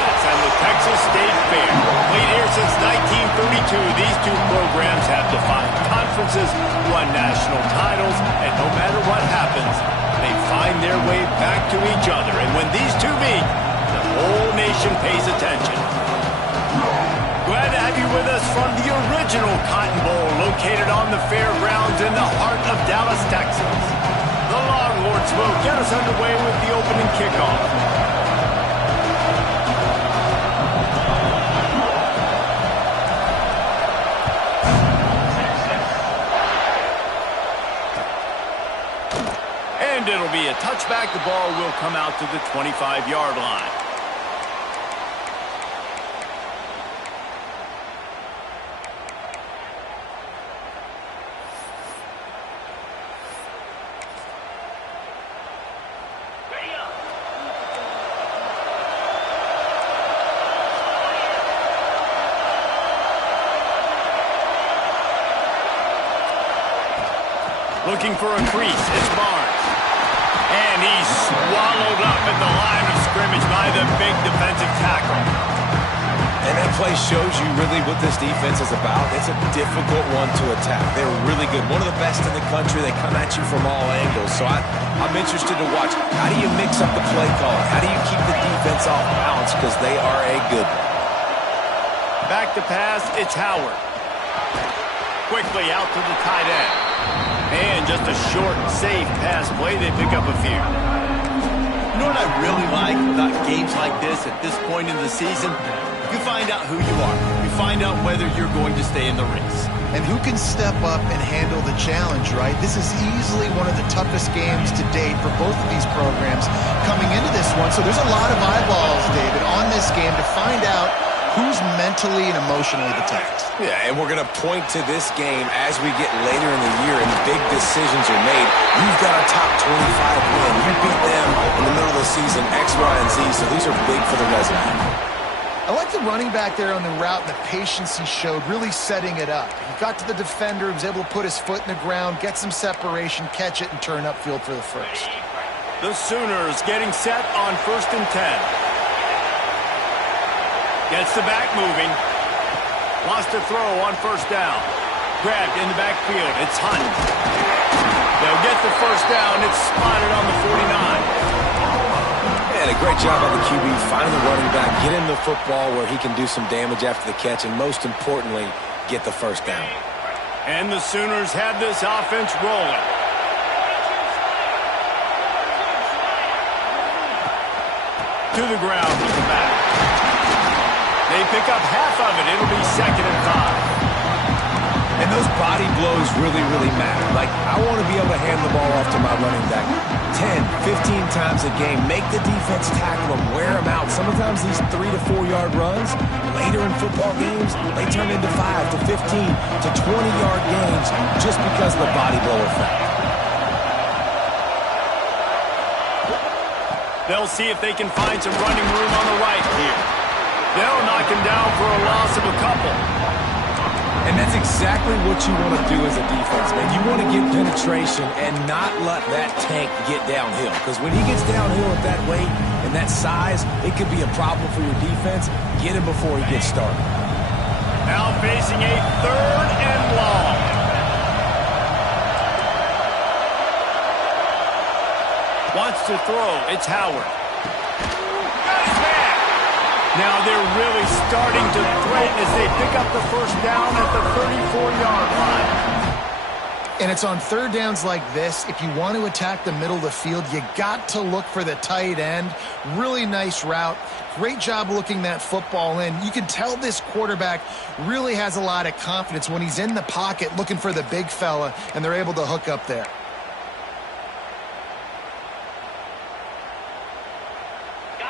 Texas and the Texas State Fair. Played here since 1932, these two programs have defined conferences, won national titles, and no matter what happens, they find their way back to each other. And when these two meet, the whole nation pays attention. Glad to have you with us from the original Cotton Bowl, located on the fairgrounds in the heart of Dallas, Texas. The Longhorns will get us underway with the opening kickoff. And it'll be a touchback. The ball will come out to the 25-yard line. Looking for a crease, it's Barnes. And he's swallowed up at the line of scrimmage by the big defensive tackle. And that play shows you really what this defense is about. It's a difficult one to attack. They're really good. One of the best in the country. They come at you from all angles. So I'm interested to watch. How do you mix up the play calling? How do you keep the defense off balance? Because they are a good one. Back to pass, it's Howard. Quickly out to the tight end. And just a short, safe pass play. They pick up a few. You know what I really like about games like this at this point in the season? You find out who you are. You find out whether you're going to stay in the race. And who can step up and handle the challenge, right? This is easily one of the toughest games to date for both of these programs coming into this one. So there's a lot of eyeballs, David, on this game to find out who's mentally and emotionally the toughest. Yeah, and we're going to point to this game as we get later in the year and big decisions are made. You've got a top 25 win. You beat them in the middle of the season, X, Y, and Z, so these are big for the resume. I like the running back there on the route and the patience he showed, really setting it up. He got to the defender, he was able to put his foot in the ground, get some separation, catch it, and turn upfield for the first. The Sooners getting set on 1st and 10. Gets the back moving. Wants to throw on 1st down. Grabbed in the backfield. It's Hunt. They'll get the 1st down. It's spotted on the 49. And a great job by the QB finding the running back, get him the football where he can do some damage after the catch, and most importantly, get the 1st down. And the Sooners have this offense rolling. To the ground with the back. They pick up half of it. It'll be 2nd and 5. And those body blows really, really matter. Like, I want to be able to hand the ball off to my running back 10, 15 times a game. Make the defense tackle them, wear them out. Sometimes these 3 to 4 yard runs, later in football games, they turn into 5 to 15 to 20-yard games just because of the body blow effect. They'll see if they can find some running room on the right here. They'll knock him down for a loss of a couple. And that's exactly what you want to do as a defense, man. You want to get penetration and not let that tank get downhill. Because when he gets downhill at that weight and that size, it could be a problem for your defense. Get him before he gets started. Now facing a 3rd and long. Wants to throw. It's Howard. Now they're really starting to threaten as they pick up the 1st down at the 34-yard line. And it's on 3rd downs like this. If you want to attack the middle of the field, you got to look for the tight end. Really nice route. Great job looking that football in. You can tell this quarterback really has a lot of confidence when he's in the pocket looking for the big fella, and they're able to hook up there.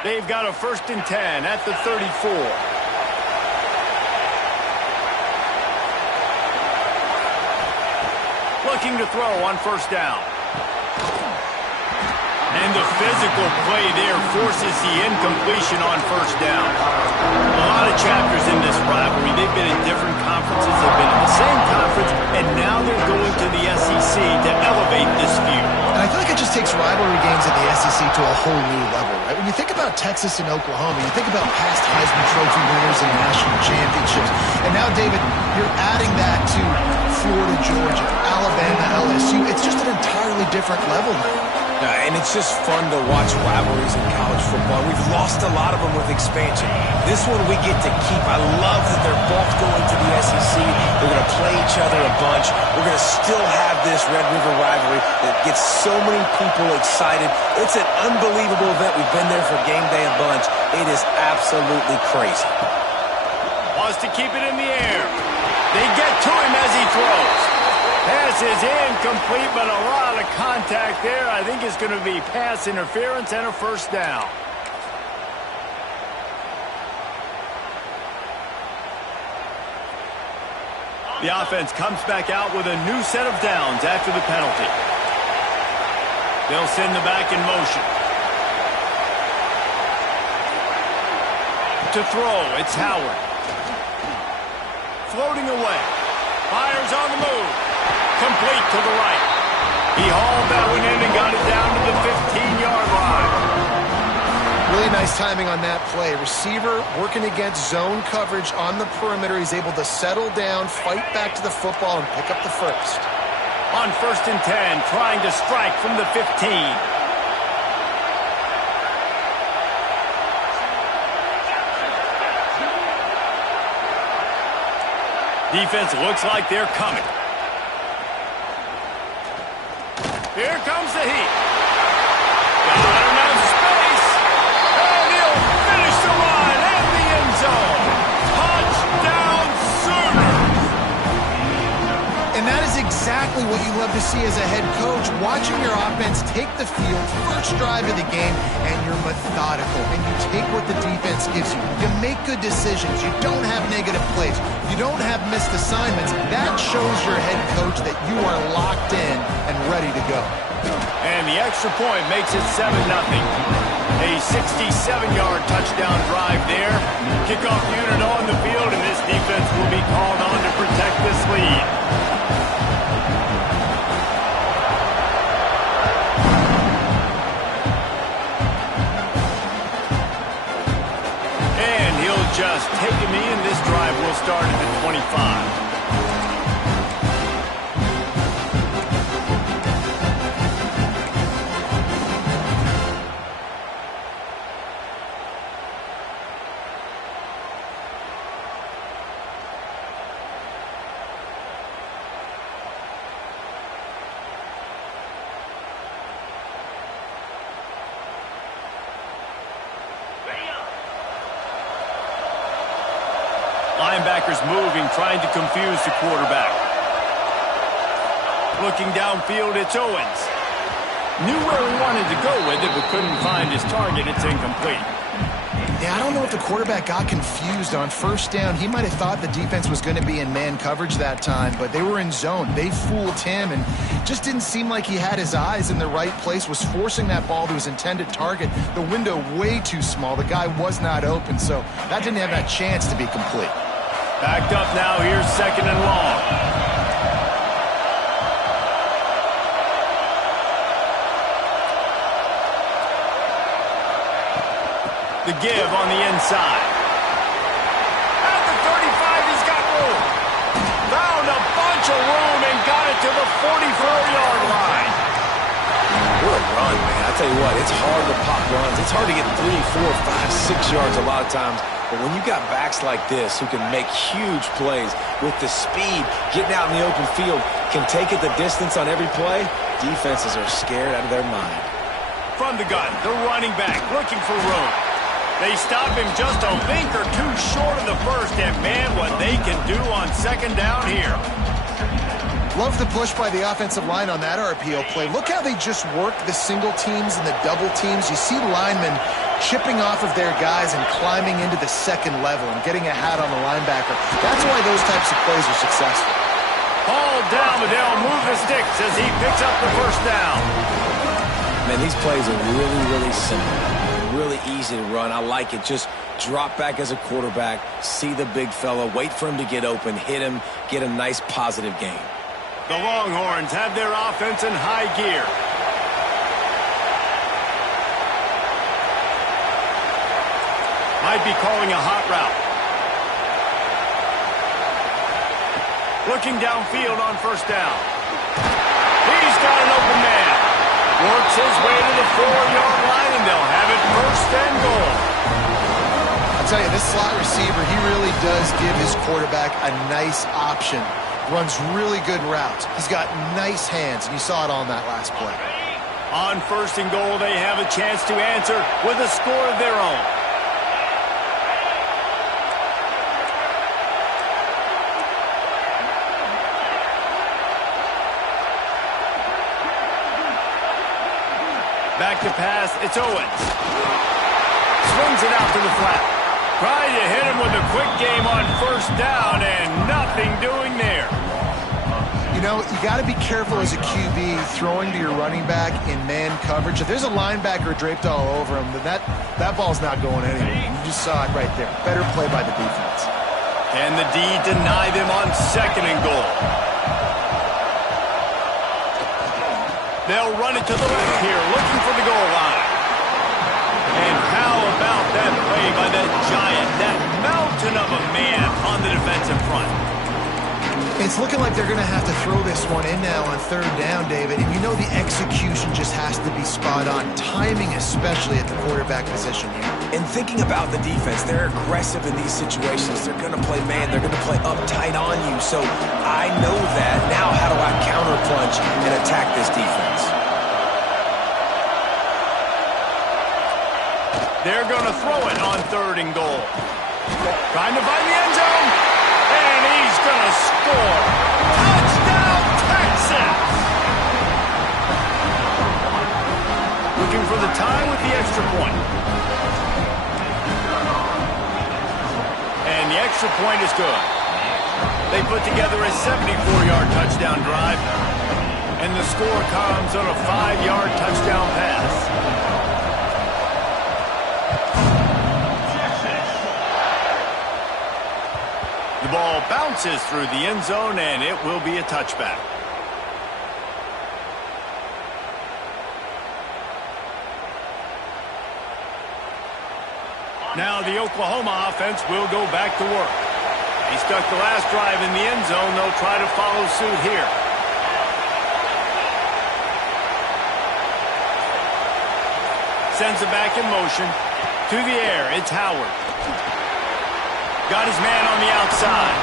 They've got a 1st and 10 at the 34. Looking to throw on 1st down. And the physical play there forces the incompletion on first down. A lot of chapters in this rivalry. They've been in different conferences. They've been in the same conference. And now they're going to the SEC to elevate this feud. And I feel like it just takes rivalry games at the SEC to a whole new level, right? When you think about Texas and Oklahoma, you think about past Heisman Trophy winners and national championships. And now, David, you're adding that to Florida, Georgia, Alabama, LSU. It's just an entirely different level now. And it's just fun to watch rivalries in college football. We've lost a lot of them with expansion. This one we get to keep. I love that they're both going to the SEC. They're going to play each other a bunch. We're going to still have this Red River rivalry that gets so many people excited. It's an unbelievable event. We've been there for game day a bunch. It is absolutely crazy. Wants to keep it in the air. They get to him as he throws. Pass is incomplete, but a lot of contact there. I think it's going to be pass interference and a first down. The offense comes back out with a new set of downs after the penalty. They'll send the back in motion. To throw, it's Howard. Floating away. Fires on the move. Complete to the right. He hauled that one in and got it down to the 15-yard line. Really nice timing on that play. Receiver working against zone coverage on the perimeter. He's able to settle down, fight back to the football, and pick up the first. On 1st and 10, trying to strike from the 15. Defense looks like they're coming. Here comes the heat. Got enough space. And he'll finish the line and the end zone. Touchdown Sooners. And that is exactly what you love to see as a head coach. Watching your offense take the field, first drive of the game, and you're methodical. And you take what the defense gives you. You make good decisions. You don't have negative plays. You don't have missed assignments. That shows your head coach that you are locked in and ready to go. And the extra point makes it 7-0. A 67-yard touchdown drive there. Kickoff unit on the field, and this defense will be called on to protect this lead. And he'll just take a knee, and this drive will start at the 25. Linebackers moving, trying to confuse the quarterback. Looking downfield, it's Owens. Knew where he wanted to go with it, but couldn't find his target. It's incomplete. Yeah, I don't know if the quarterback got confused on first down. He might have thought the defense was going to be in man coverage that time, but they were in zone. They fooled him and just didn't seem like he had his eyes in the right place, was forcing that ball to his intended target. The window way too small. The guy was not open, so that didn't have that chance to be complete. Backed up now, here's 2nd and long. The give on the inside. At the 35, he's got room. Found a bunch of room and got it to the 44-yard line. What a run, man. I tell you what, it's hard to pop runs. It's hard to get 3, 4, 5, 6 yards a lot of times. But when you got backs like this who can make huge plays with the speed, getting out in the open field, can take it the distance on every play, defenses are scared out of their mind. From the gun, the running back looking for room. They stop him just a link or two short of the first, and man, what they can do on 2nd down here. Love the push by the offensive line on that RPO play. Look how they just work the single teams and the double teams. You see linemen chipping off of their guys and climbing into the second level and getting a hat on the linebacker. That's why those types of plays are successful. Ball down, but they'll move the sticks as he picks up the first down. Man, these plays are really, really simple. Really easy to run. I like it. Just drop back as a quarterback, see the big fella, wait for him to get open, hit him, get a nice positive gain. The Longhorns have their offense in high gear. Might be calling a hot route. Looking downfield on first down. He's got an open man. Works his way to the 4-yard line, and they'll have it first and goal. I'll tell you, this slot receiver, he really does give his quarterback a nice option. Runs really good routes. He's got nice hands, and you saw it on that last play. On first and goal, they have a chance to answer with a score of their own. Back to pass, it's Owens. Swings it out to the flat. Trying to hit him with a quick game on first down, and nothing doing there. You know, you got to be careful as a QB throwing to your running back in man coverage. If there's a linebacker draped all over him, then that ball's not going anywhere. You just saw it right there. Better play by the defense. And the D deny them on second and goal. They'll run it to the left here, looking for the goal line. And how about that play by that giant, that mountain of a man on the defensive front? It's looking like they're going to have to throw this one in now on third down, David. And you know the execution just has to be spot on. Timing, especially at the quarterback position here. And thinking about the defense, they're aggressive in these situations. They're going to play man. They're going to play uptight on you. So I know that. Now how do I counterpunch and attack this defense? They're going to throw it on third and goal. Trying to find the end zone. And he's going to score. Touchdown, Texas! Looking for the tie with the extra point. And the extra point is good. They put together a 74-yard touchdown drive. And the score comes on a 5-yard touchdown pass. The ball bounces through the end zone, and it will be a touchback. Now the Oklahoma offense will go back to work. He stuck the last drive in the end zone. They'll try to follow suit here. Sends it back in motion. To the air, it's Howard. Got his man on the outside.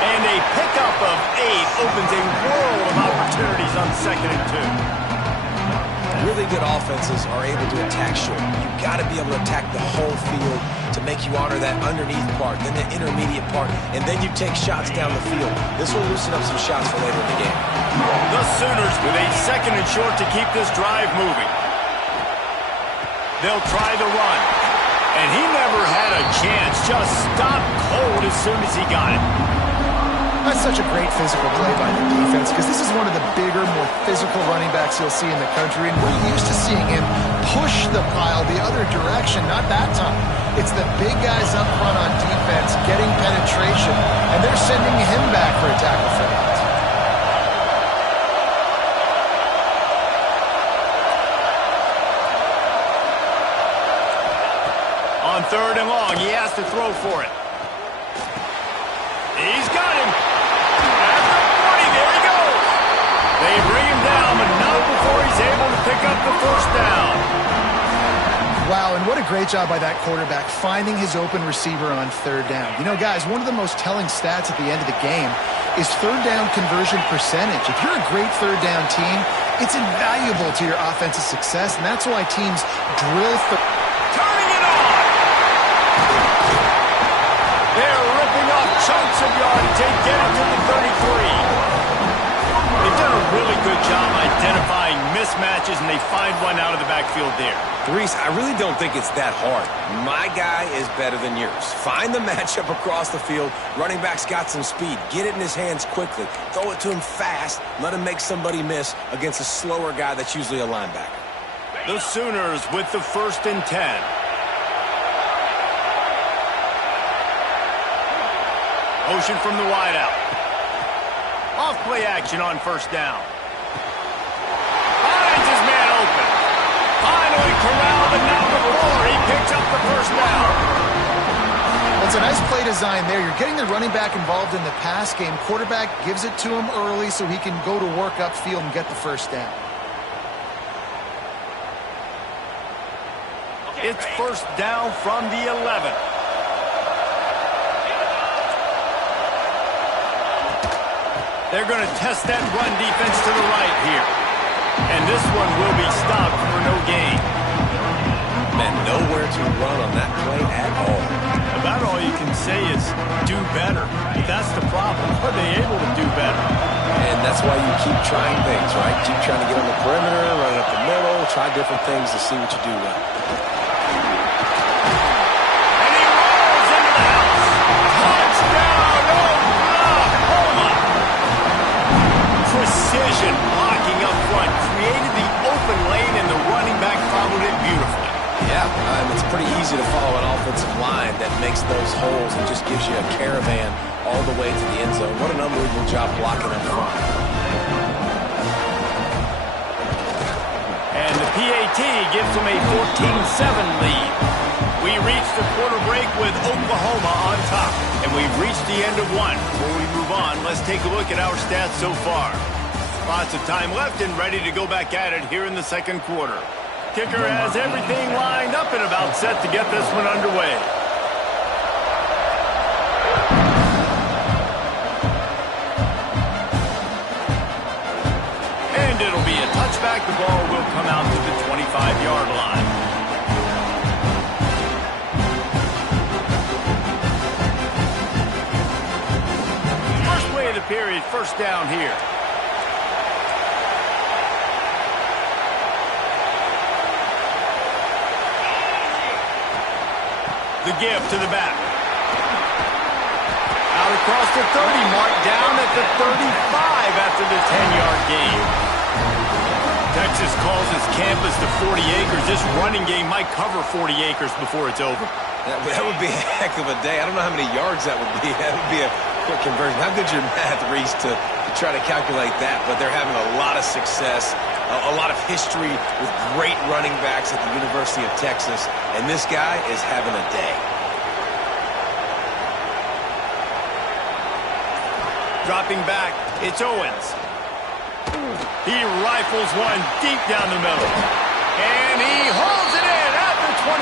And a pickup of 8 opens a world of opportunities on second and 2. Really good offenses are able to attack short. You've got to be able to attack the whole field to make you honor that underneath part, then the intermediate part, and then you take shots down the field. This will loosen up some shots for later in the game. The Sooners with a second and short to keep this drive moving. They'll try the run. And he never had a chance. Just stopped cold as soon as he got it. That's such a great physical play by the defense because this is one of the bigger, more physical running backs you'll see in the country. And we're used to seeing him push the pile the other direction. Not that time. It's the big guys up front on defense getting penetration. And they're sending him back for a tackle for that. On third and long, he has to throw for it. He's got him. At the 40, there he goes. They bring him down, but not before he's able to pick up the first down. Wow, and what a great job by that quarterback finding his open receiver on third down. You know, guys, one of the most telling stats at the end of the game is third down conversion percentage. If you're a great third down team, it's invaluable to your offensive success, and that's why teams drill Turning it on. They're ripping off chunks of yardage. They get it to the 33. They've done a really good job identifying mismatches, and they find one out of the backfield there. Reese, I really don't think it's that hard. My guy is better than yours. Find the matchup across the field. Running back's got some speed. Get it in his hands quickly. Throw it to him fast. Let him make somebody miss against a slower guy that's usually a linebacker. The Sooners with the 1st and 10. Motion from the wideout. Off play action on 1st down. Finds his man open. Finally corralled and now before he picks up the 1st down. Well, it's a nice play design there. You're getting the running back involved in the pass game. Quarterback gives it to him early so he can go to work upfield and get the 1st down. It's 1st down from the 11. They're going to test that run defense to the right here. And this one will be stopped for no gain. And nowhere to run on that play at all. About all you can say is do better. But that's the problem. Are they able to do better? And that's why you keep trying things, right? Keep trying to get on the perimeter, run it up the middle, try different things to see what you do well. And he rolls into the house. Touchdown, Oklahoma! Precision blocking up front created the open lane, and the running back followed it beautifully. Yeah, it's pretty easy to follow an offensive line that makes those holes and just gives you a caravan all the way to the end zone. What an unbelievable job blocking up front. And the PAT gives them a 14-7 lead. We reach the quarter break with Oklahoma on top. And we've reached the end of one. Before we move on, let's take a look at our stats so far. Lots of time left and ready to go back at it here in the 2nd quarter. Kicker has everything lined up and about set to get this one underway. And it'll be a touchback. The ball will come out to the 25-yard line. First play of the period, 1st down here. The give to the back. Out across the 30, marked down at the 35 after the 10-yard gain. Texas calls his campus the 40 acres. This running game might cover 40 acres before it's over. That would be a heck of a day. I don't know how many yards that would be. That would be a quick conversion. How good's your math, Reese, to try to calculate that? But they're having a lot of success, a lot of history with great running backs at the University of Texas, and this guy is having a day. Dropping back, it's Owens. He rifles one deep down the middle. And he holds it in at the 25.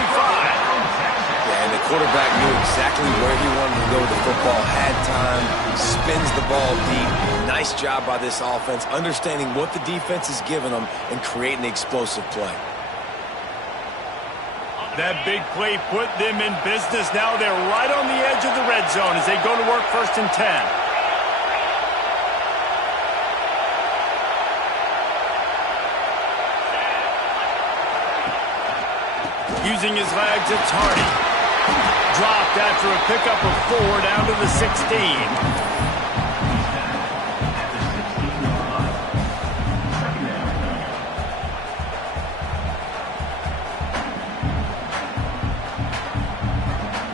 Yeah, and the quarterback knew exactly where he wanted to go with the football, had time, spins the ball deep. Nice job by this offense, understanding what the defense is giving them and creating the explosive play. That big play put them in business. Now they're right on the edge of the red zone as they go to work 1st and 10. Using his legs, it's Hardy. Dropped after a pickup of 4 down to the 16.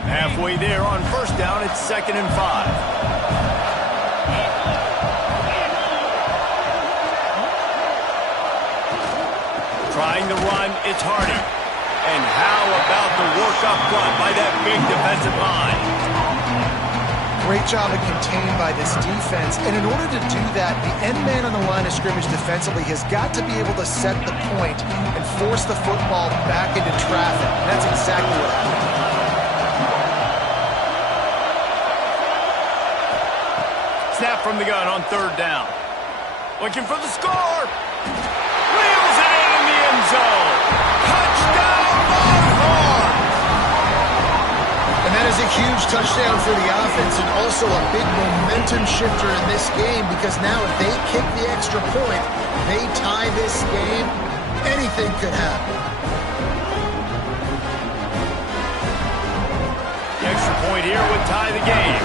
Halfway there on 1st down, it's 2nd and 5. Trying to run, it's Hardy. And how about the work up front by that big defensive line? Great job of contained by this defense. And in order to do that, the end man on the line of scrimmage defensively has got to be able to set the point and force the football back into traffic. And that's exactly what happened. Snap from the gun on 3rd down. Looking for the score. Wheels it in the end zone. Touchdown, Longhorns! And that is a huge touchdown for the offense and also a big momentum shifter in this game because now if they kick the extra point, they tie this game, anything could happen. The extra point here would tie the game.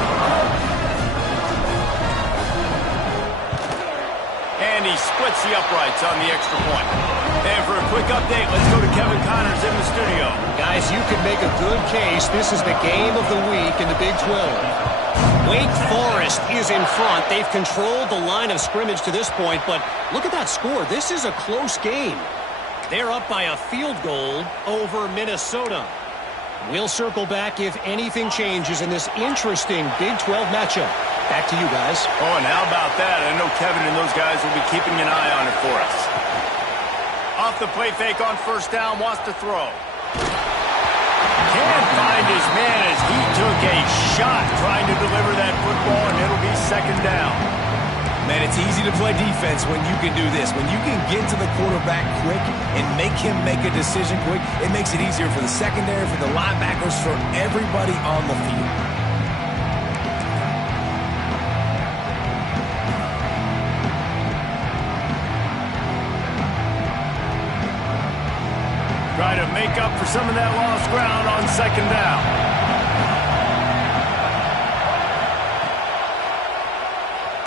And he splits the uprights on the extra point. And for a quick update, let's go to Kevin Connors in the studio. Guys, you could make a good case. This is the game of the week in the Big 12. Wake Forest is in front. They've controlled the line of scrimmage to this point, but look at that score. This is a close game. They're up by a field goal over Minnesota. We'll circle back if anything changes in this interesting Big 12 matchup. Back to you guys. Oh, and how about that? I know Kevin and those guys will be keeping an eye on it for us. Off the play fake on first down, wants to throw. Can't find his man as he took a shot trying to deliver that football, and it'll be second down. Man, it's easy to play defense when you can do this. When you can get to the quarterback quick and make him make a decision quick, it makes it easier for the secondary, for the linebackers, for everybody on the field. Try to make up for some of that lost ground on second down.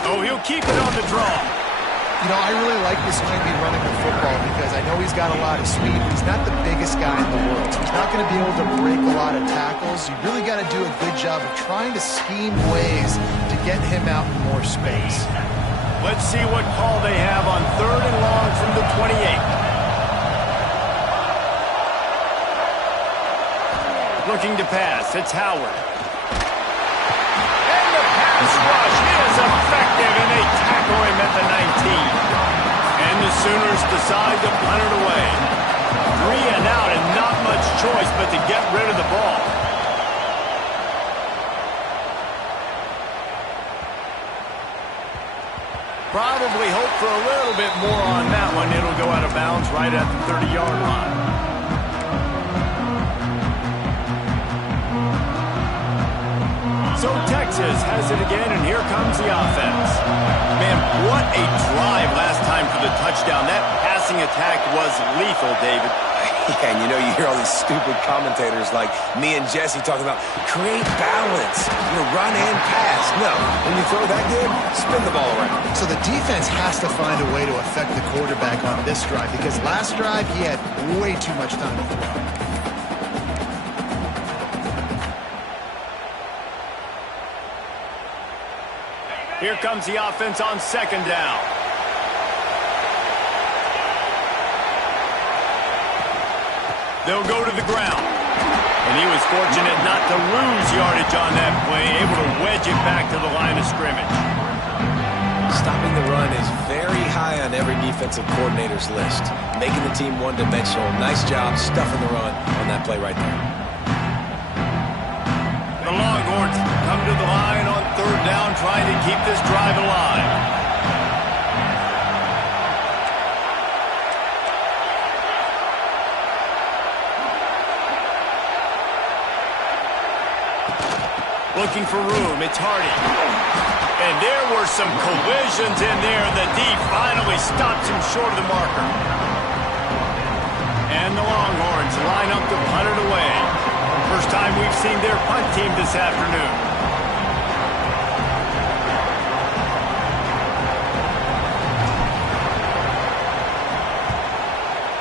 Oh, he'll keep it on the draw. You know, I really like this way be running the football because I know he's got a lot of speed, but he's not the biggest guy in the world. So he's not going to be able to break a lot of tackles. You really got to do a good job of trying to scheme ways to get him out in more space. Let's see what call they have on third and long from the 28. Looking to pass. It's Howard. And the pass rush is effective, and they tackle him at the 19. And the Sooners decide to punt it away. 3 and out, and not much choice but to get rid of the ball. Probably hope for a little bit more on that one. It'll go out of bounds right at the 30-yard line. So Texas has it again, and here comes the offense. Man, what a drive last time for the touchdown. That passing attack was lethal, David. Yeah, and you know, you hear all these stupid commentators like me and Jesse talking about create balance, run and pass. No, when you throw that good, spin the ball around. So the defense has to find a way to affect the quarterback on this drive because last drive he had way too much time to throw. Here comes the offense on second down. They'll go to the ground. And he was fortunate not to lose yardage on that play, able to wedge it back to the line of scrimmage. Stopping the run is very high on every defensive coordinator's list. Making the team one-dimensional. Nice job stuffing the run on that play right there. The Longhorns come to the line on third down, trying to keep this drive alive. Looking for room, it's Hardy. And there were some collisions in there. The D finally stops him short of the marker. And the Longhorns line up to punt it away. First time we've seen their punt team this afternoon.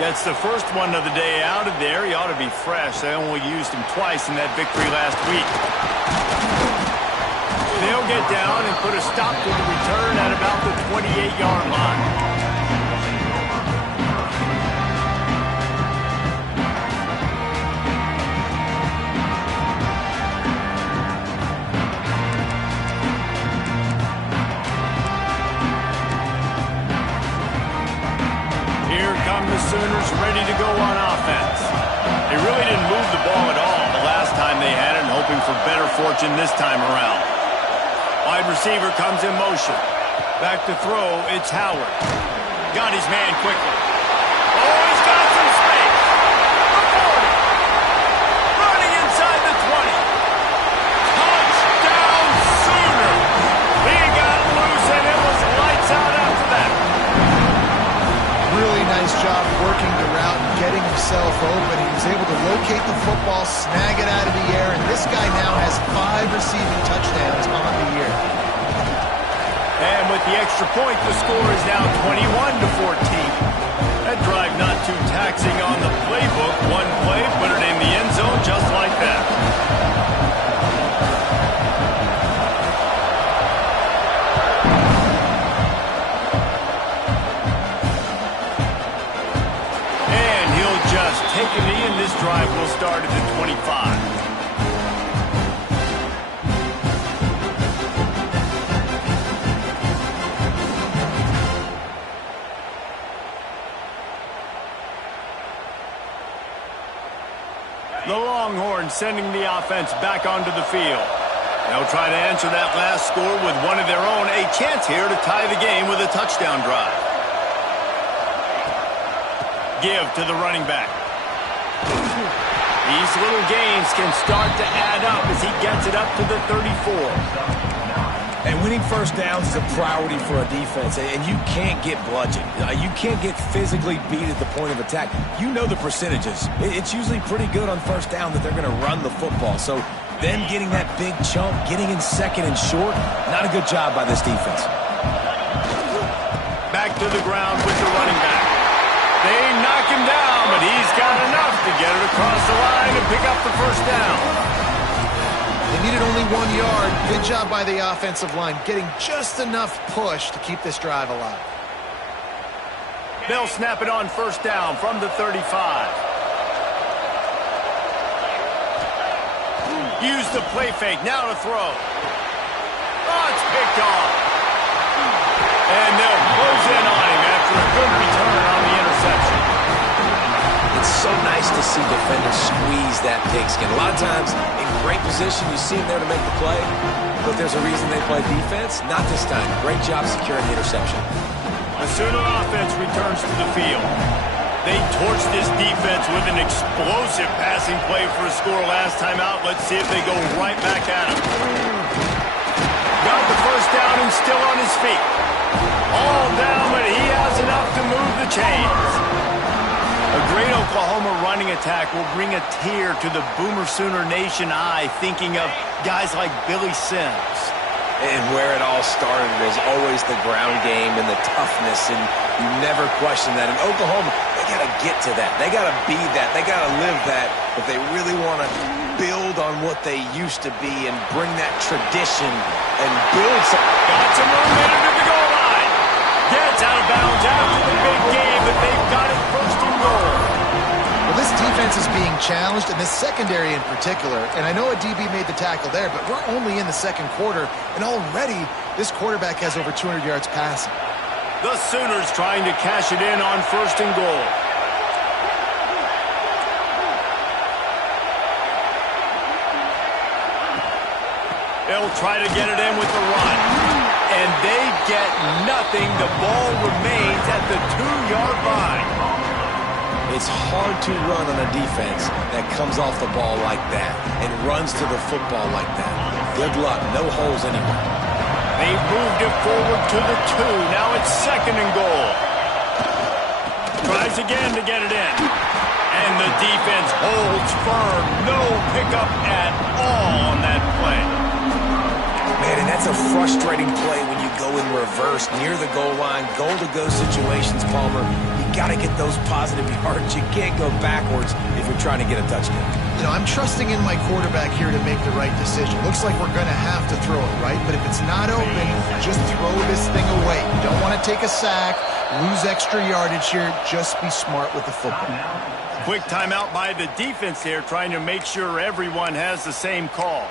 Gets the first one of the day out of there. He ought to be fresh. They only used him twice in that victory last week. They'll get down and put a stop to the return at about the 28-yard line. Sooners ready to go on offense. They really didn't move the ball at all the last time they had it, and hoping for better fortune this time around. Wide receiver comes in motion. Back to throw, it's Howard. Got his man quickly. Oh, he's got some space. Running inside the 20. Touchdown Sooner. He got loose, and it was lights out after that. Really nice job working the route and getting himself open. He was able to locate the football, snag it out of the air, and this guy now has 5 receiving touchdowns on the year. And with the extra point, the score is now 21-14. That drive not too taxing on the playbook. One play, put it in the end zone just like that. And he'll just take a knee, and this drive will start at the 25. The Longhorns sending the offense back onto the field. They'll try to answer that last score with one of their own. A chance here to tie the game with a touchdown drive. Give to the running back. These little gains can start to add up as he gets it up to the 34. And winning first downs is a priority for a defense, and you can't get bludgeoned. You can't get physically beat at the point of attack. You know the percentages. It's usually pretty good on first down that they're going to run the football. So them getting that big chunk, getting in second and short, not a good job by this defense. Back to the ground with the running back. They knock him down, but he's got enough to get it across the line and pick up the first down. They needed only 1 yard. Good job by the offensive line, getting just enough push to keep this drive alive. They'll snap it on first down from the 35. Use the play fake, now to throw. Oh, it's picked off. And they'll close in on him after a good return on the interception. It's so nice to see defenders squeeze that pigskin. A lot of times, in great position, you see them there to make the play, but there's a reason they play defense. Not this time. Great job securing the interception. The Sooner offense returns to the field. They torched this defense with an explosive passing play for a score last time out. Let's see if they go right back at him. Got the first down and still on his feet. All down, but he has enough to move the chains. A great Oklahoma running attack will bring a tear to the Boomer Sooner Nation eye, thinking of guys like Billy Sims. And where it all started was always the ground game and the toughness, and you never question that. In Oklahoma, they got to get to that. They got to be that. They got to live that if they really want to build on what they used to be and bring that tradition and build some. Got some room headed to the goal line. Gets out of bounds after the big game, but they've got it first and goal. Well, this defense is being challenged, and this secondary in particular. And I know a DB made the tackle there, but we're only in the second quarter, and already this quarterback has over 200 yards passing. The Sooners trying to cash it in on first and goal. They'll try to get it in with the run. And they get nothing. The ball remains at the 2-yard line. It's hard to run on a defense that comes off the ball like that and runs to the football like that. Good luck. No holes anywhere. They've moved it forward to the 2. Now it's second and goal. Tries again to get it in. And the defense holds firm. No pickup at all on that play. Man, and that's a frustrating play when you go in reverse near the goal line, goal-to-go situations, Palmer. You got to get those positive yards. You can't go backwards if you're trying to get a touchdown. You know, I'm trusting in my quarterback here to make the right decision. Looks like we're going to have to throw it, right? But if it's not open, just throw this thing away. You don't want to take a sack, lose extra yardage here. Just be smart with the football. Quick timeout by the defense here, trying to make sure everyone has the same call.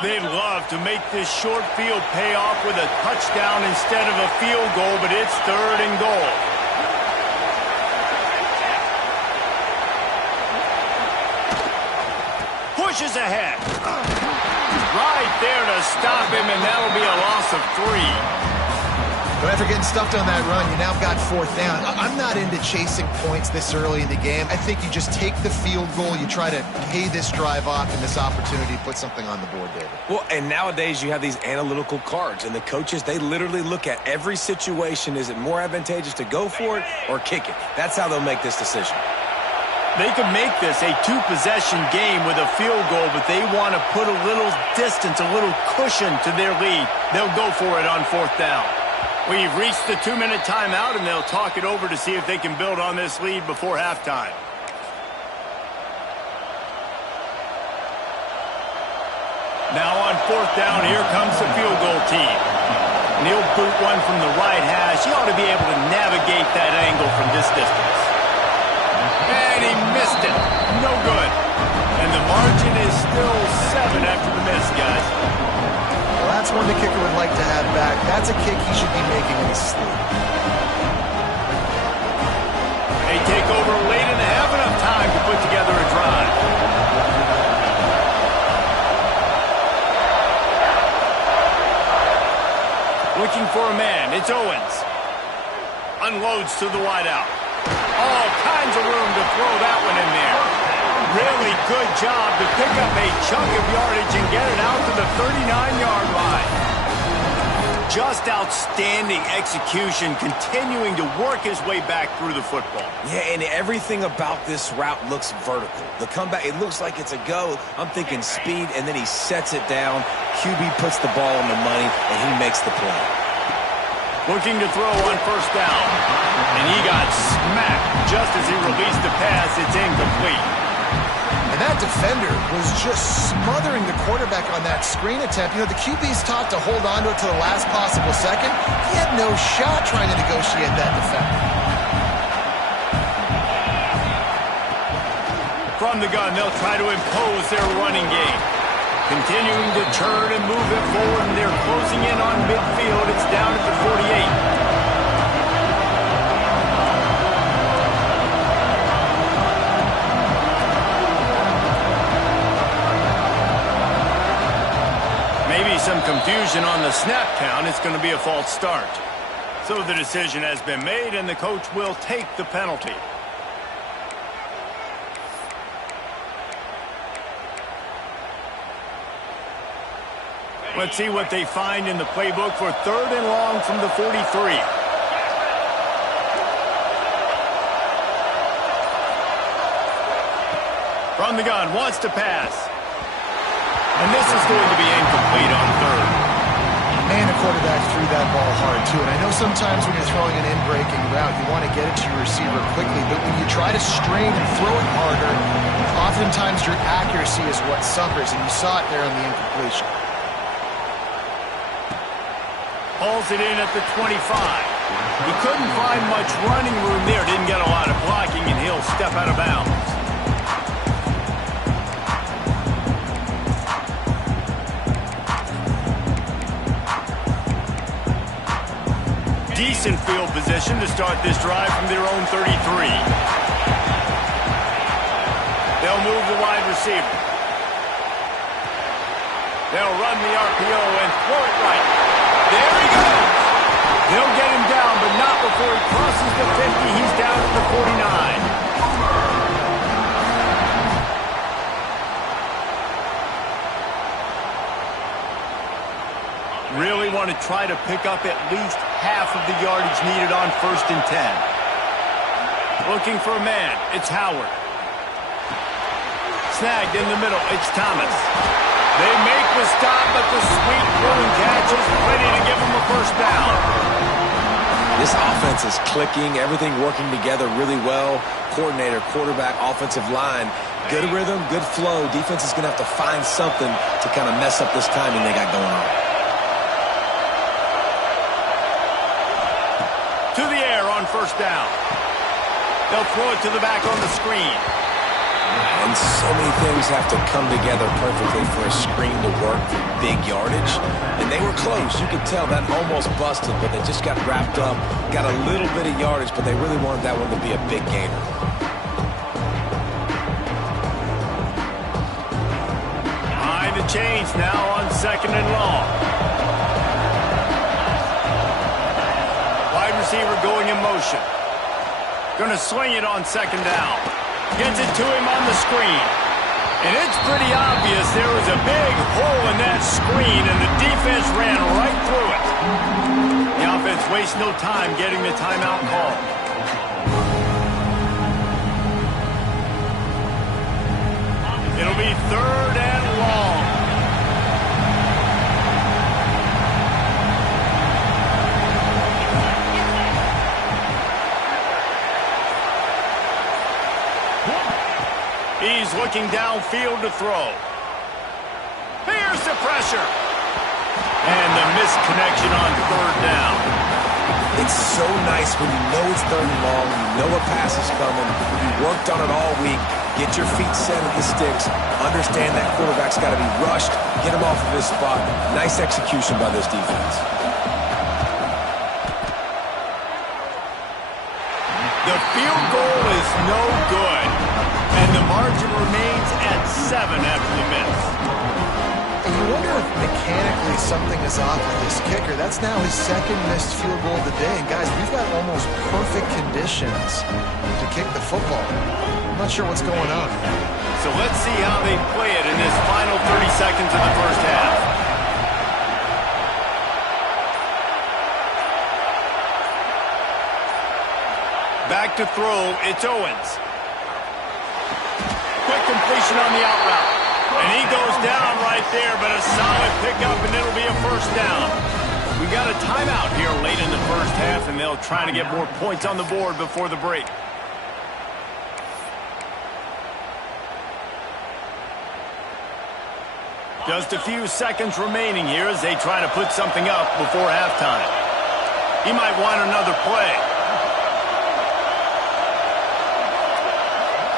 They'd love to make this short field pay off with a touchdown instead of a field goal, but it's third and goal. Pushes ahead. Right there to stop him, and that'll be a loss of 3. But after getting stuffed on that run, you now got fourth down. I'm not into chasing points this early in the game. I think you just take the field goal, you try to pay this drive off, and this opportunity to put something on the board, David. Well, and nowadays you have these analytical cards, and the coaches, they literally look at every situation. Is it more advantageous to go for it or kick it? That's how they'll make this decision. They could make this a 2-possession game with a field goal, but they want to put a little distance, a little cushion to their lead. They'll go for it on fourth down. We've reached the 2-minute timeout, and they'll talk it over to see if they can build on this lead before halftime. Now on 4th down, here comes the field goal team. He'll boot one from the right hash. He ought to be able to navigate that angle from this distance. And he missed it. No good. And the margin is still 7 after the miss, guys. Well, that's one the kicker would like to have back. That's a kick he should be making in his sleep. They take over late and have enough time to put together a drive. Looking for a man. It's Owens. Unloads to the wideout. All kinds of room to throw that one in there. Really good job to pick up a chunk of yardage and get it out to the 39-yard line. Just outstanding execution, continuing to work his way back through the football. Yeah, and everything about this route looks vertical. The comeback, it looks like it's a go. I'm thinking speed, and then he sets it down. QB puts the ball on the money, and he makes the play. Looking to throw on 1st down. And he got smacked just as he released the pass. It's incomplete. And that defender was just smothering the quarterback on that screen attempt. You know, the QB's taught to hold on to it to the last possible second. He had no shot trying to negotiate that defender. From the gun, they'll try to impose their running game. Continuing to turn and move it forward, and they're closing in on midfield. It's down at the 48. Maybe some confusion on the snap count. It's going to be a false start. So the decision has been made, and the coach will take the penalty. Let's see what they find in the playbook for 3rd and long from the 43. From the gun, wants to pass. And this is going to be incomplete on 3rd. Man, the quarterback threw that ball hard, too. And I know sometimes when you're throwing an in-breaking route, you want to get it to your receiver quickly. But when you try to strain and throw it harder, oftentimes your accuracy is what suffers. And you saw it there on the incompletion. Hauls it in at the 25. He couldn't find much running room there. Didn't get a lot of blocking, and he'll step out of bounds. Decent field position to start this drive from their own 33. They'll move the wide receiver. They'll run the RPO and throw it right. There he goes. They'll get him down, but not before he crosses the 50. He's down at the 49. Really want to try to pick up at least half of the yardage needed on 1st and 10. Looking for a man. It's Howard. Snagged in the middle. It's Thomas. They make the stop, but the sweet throwing catch is ready to give them a 1st down. This offense is clicking, everything working together really well. Coordinator, quarterback, offensive line, good rhythm, good flow. Defense is going to have to find something to kind of mess up this timing they got going on. To the air on 1st down. They'll throw it to the back on the screen. And so many things have to come together perfectly for a screen to work for big yardage. And they were close. You could tell that almost busted, but they just got wrapped up, got a little bit of yardage, but they really wanted that one to be a big gainer. Behind the chains now on 2nd and long. Wide receiver going in motion. Going to swing it on 2nd down. Gets it to him on the screen. And it's pretty obvious there was a big hole in that screen, and the defense ran right through it. The offense wastes no time getting the timeout call. It'll be 3rd and long. He's looking downfield to throw. Here's the pressure. And the misconnection on third down. It's so nice when you know it's third and long, you know a pass is coming, you worked on it all week, get your feet set at the sticks, understand that quarterback's got to be rushed, get him off of his spot. Nice execution by this defense. The field goal is no good, and the margin remains at 7 after the miss. And you wonder if mechanically something is off with this kicker. That's now his second missed field goal of the day. And guys, we've got almost perfect conditions to kick the football. I'm not sure what's going on. So let's see how they play it in this final 30 seconds of the first half. Back to throw, it's Owens. Quick completion on the out route. And he goes down right there, but a solid pickup, and it'll be a first down. We got a timeout here late in the first half, and they'll try to get more points on the board before the break. Just a few seconds remaining here as they try to put something up before halftime. He might want another play.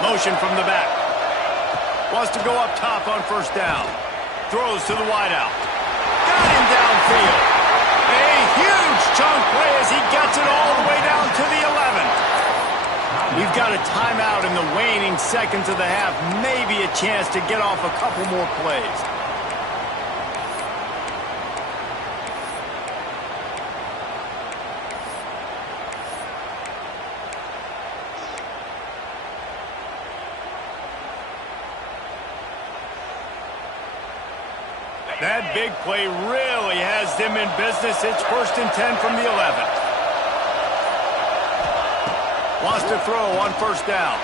Motion from the back. Wants to go up top on first down. Throws to the wideout. Got him downfield. A huge chunk play as he gets it all the way down to the 11. We've got a timeout in the waning seconds of the half. Maybe a chance to get off a couple more plays. That big play really has them in business. It's 1st and 10 from the 11. Wants to throw on first down.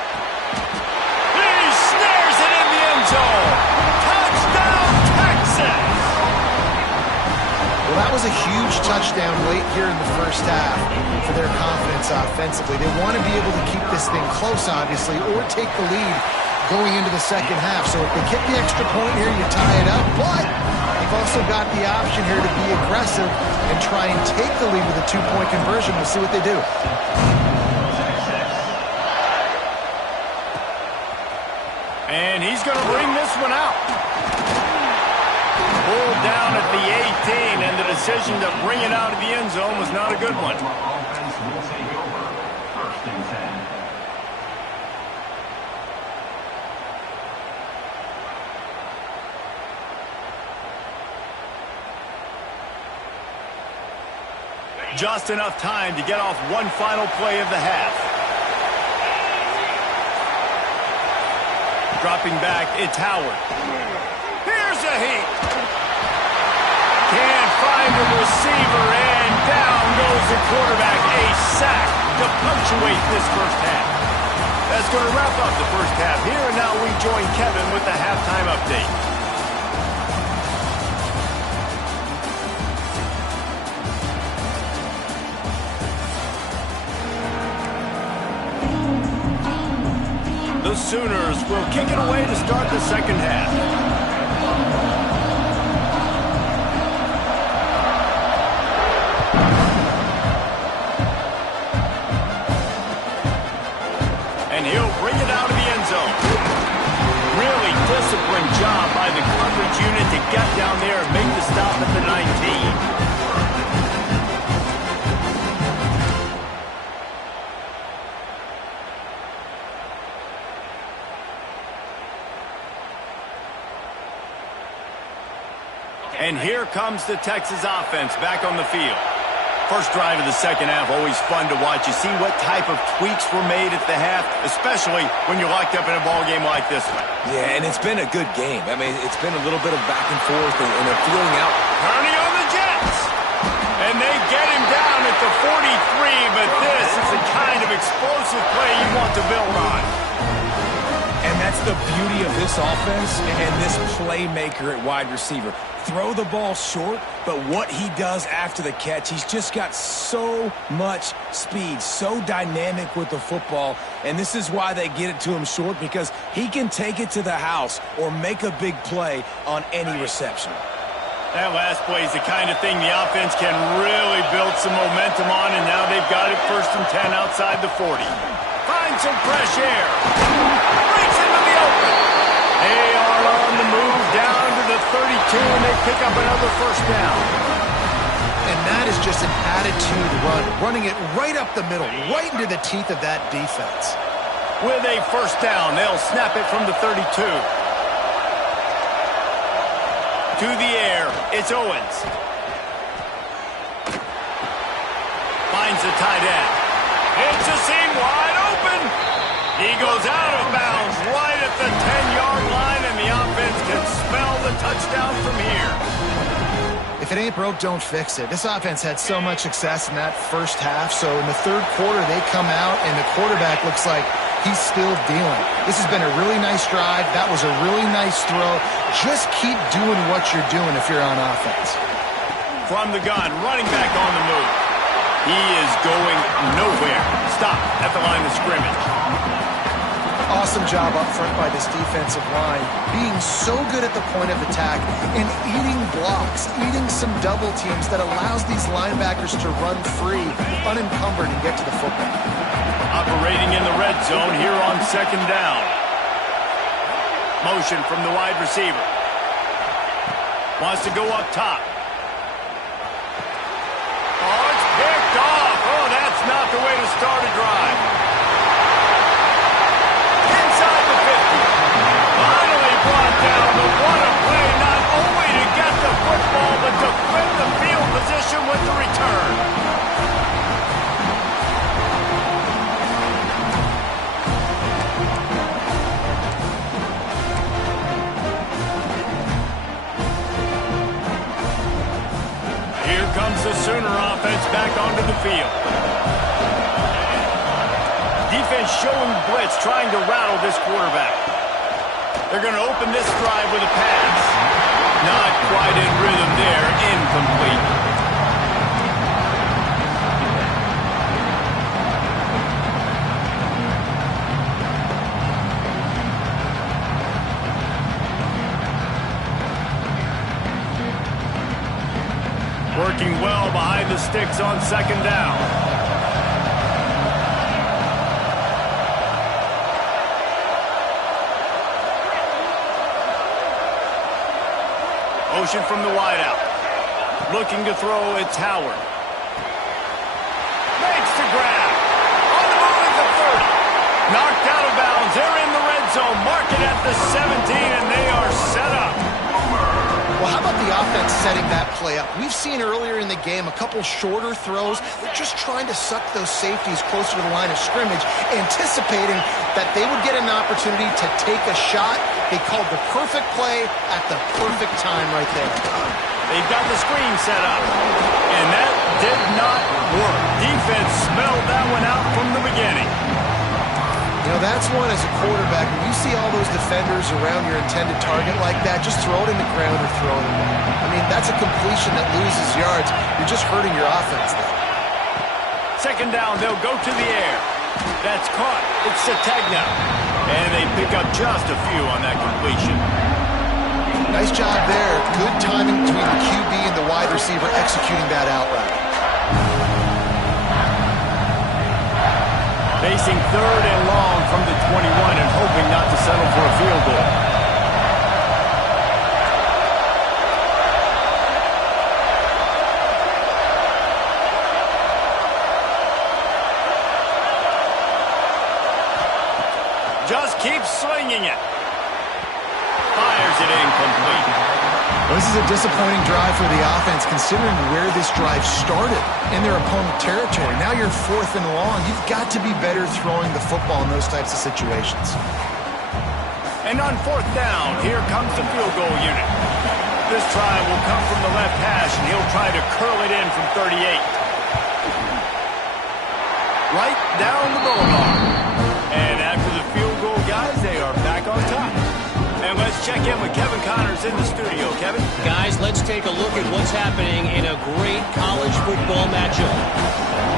He snares it in the end zone. Touchdown, Texas! Well, that was a huge touchdown late here in the first half for their confidence offensively. They want to be able to keep this thing close, obviously, or take the lead going into the second half. So if they kick the extra point here, you tie it up, but they've also got the option here to be aggressive and try and take the lead with a 2-point conversion. We'll see what they do. And he's going to bring this one out. Pulled down at the 18, and the decision to bring it out of the end zone was not a good one. Just enough time to get off one final play of the half. Dropping back, it's Howard. Here's a heat. Can't find the receiver, and down goes the quarterback. A sack to punctuate this first half. That's going to wrap up the first half here, and now we join Kevin with the halftime update. The Sooners will kick it away to start the second half. And he'll bring it out of the end zone. Really disciplined job by the coverage unit to get down there and make the stop at the 19. And here comes the Texas offense back on the field. First drive of the second half, always fun to watch. You see what type of tweaks were made at the half, especially when you're locked up in a ball game like this one. Yeah, and it's been a good game. I mean, it's been a little bit of back and forth and a feeling out. Kearney on the Jets. And they get him down at the 43, but this is the kind of explosive play you want to build on. And That's the beauty of this offense and this playmaker at wide receiver. Throw the ball short, but what he does after the catch, he's just got so much speed, so dynamic with the football, and this is why they get it to him short, because he can take it to the house or make a big play on any reception. That last play is the kind of thing the offense can really build some momentum on, and now they've got it 1st and 10 outside the 40. Finds some fresh air. Breaks into the open. They are on the move down to the 32, and they pick up another 1st down. And that is just an attitude run, running it right up the middle, right into the teeth of that defense. With a 1st down, they'll snap it from the 32. To the air, it's Owens. Finds the tight end. It's a seam wide open. He goes out of bounds right at the 10-yard line, and the offense can smell the touchdown from here. If it ain't broke, don't fix it. This offense had so much success in that 1st half, so in the 3rd quarter, they come out, and the quarterback looks like he's still dealing. This has been a really nice drive. That was a really nice throw. Just keep doing what you're doing if you're on offense. From the gun, running back on the move. He is going nowhere. Stop at the line of scrimmage. Awesome job up front by this defensive line, being so good at the point of attack and eating blocks, eating some double teams that allows these linebackers to run free, unencumbered, and get to the football. Operating in the red zone here on 2nd down. Motion from the wide receiver. Wants to go up top. Oh, it's picked off. Oh, that's not the way to start a drive. Inside the 50. Finally brought down, but what a play, not only to get the football, but to flip the field position with the return. Comes the Sooner offense back onto the field. Defense showing blitz, trying to rattle this quarterback. They're going to open this drive with a pass. Not quite in rhythm there, incomplete. Working well behind the sticks on 2nd down. Motion from the wideout. Looking to throw, it's Howard. Makes the grab. On the move at the 30. Knocked out of bounds. They're in the red zone. Mark it at the 17, and they are set up. Well, how about the offense setting that play up? We've seen earlier in the game a couple shorter throws. They're just trying to suck those safeties closer to the line of scrimmage, anticipating that they would get an opportunity to take a shot. They called the perfect play at the perfect time right there. They've got the screen set up, and that did not work. Defense smelled that one out from the beginning. You know, that's one as a quarterback. When you see all those defenders around your intended target like that, just throw it in the ground or throw it in there. I mean, that's a completion that loses yards. You're just hurting your offense there. 2nd down, they'll go to the air. That's caught. It's Sategna. And they pick up just a few on that completion. Nice job there. Good timing between the QB and the wide receiver executing that outright. Facing 3rd and long from the 21 and hoping not to settle for a field goal. Just keeps swinging it. Fires it incomplete. Well, this is a disappointing drive for the offense considering where this drive started in their opponent territory. Now you're 4th and long. You've got to be better throwing the football in those types of situations. And on 4th down, here comes the field goal unit. This try will come from the left hash, and he'll try to curl it in from 38. Right down the boulevard. And after the field goal, guys, they are back on check in with Kevin Connors in the studio. Kevin? Guys, let's take a look at what's happening in a great college football matchup.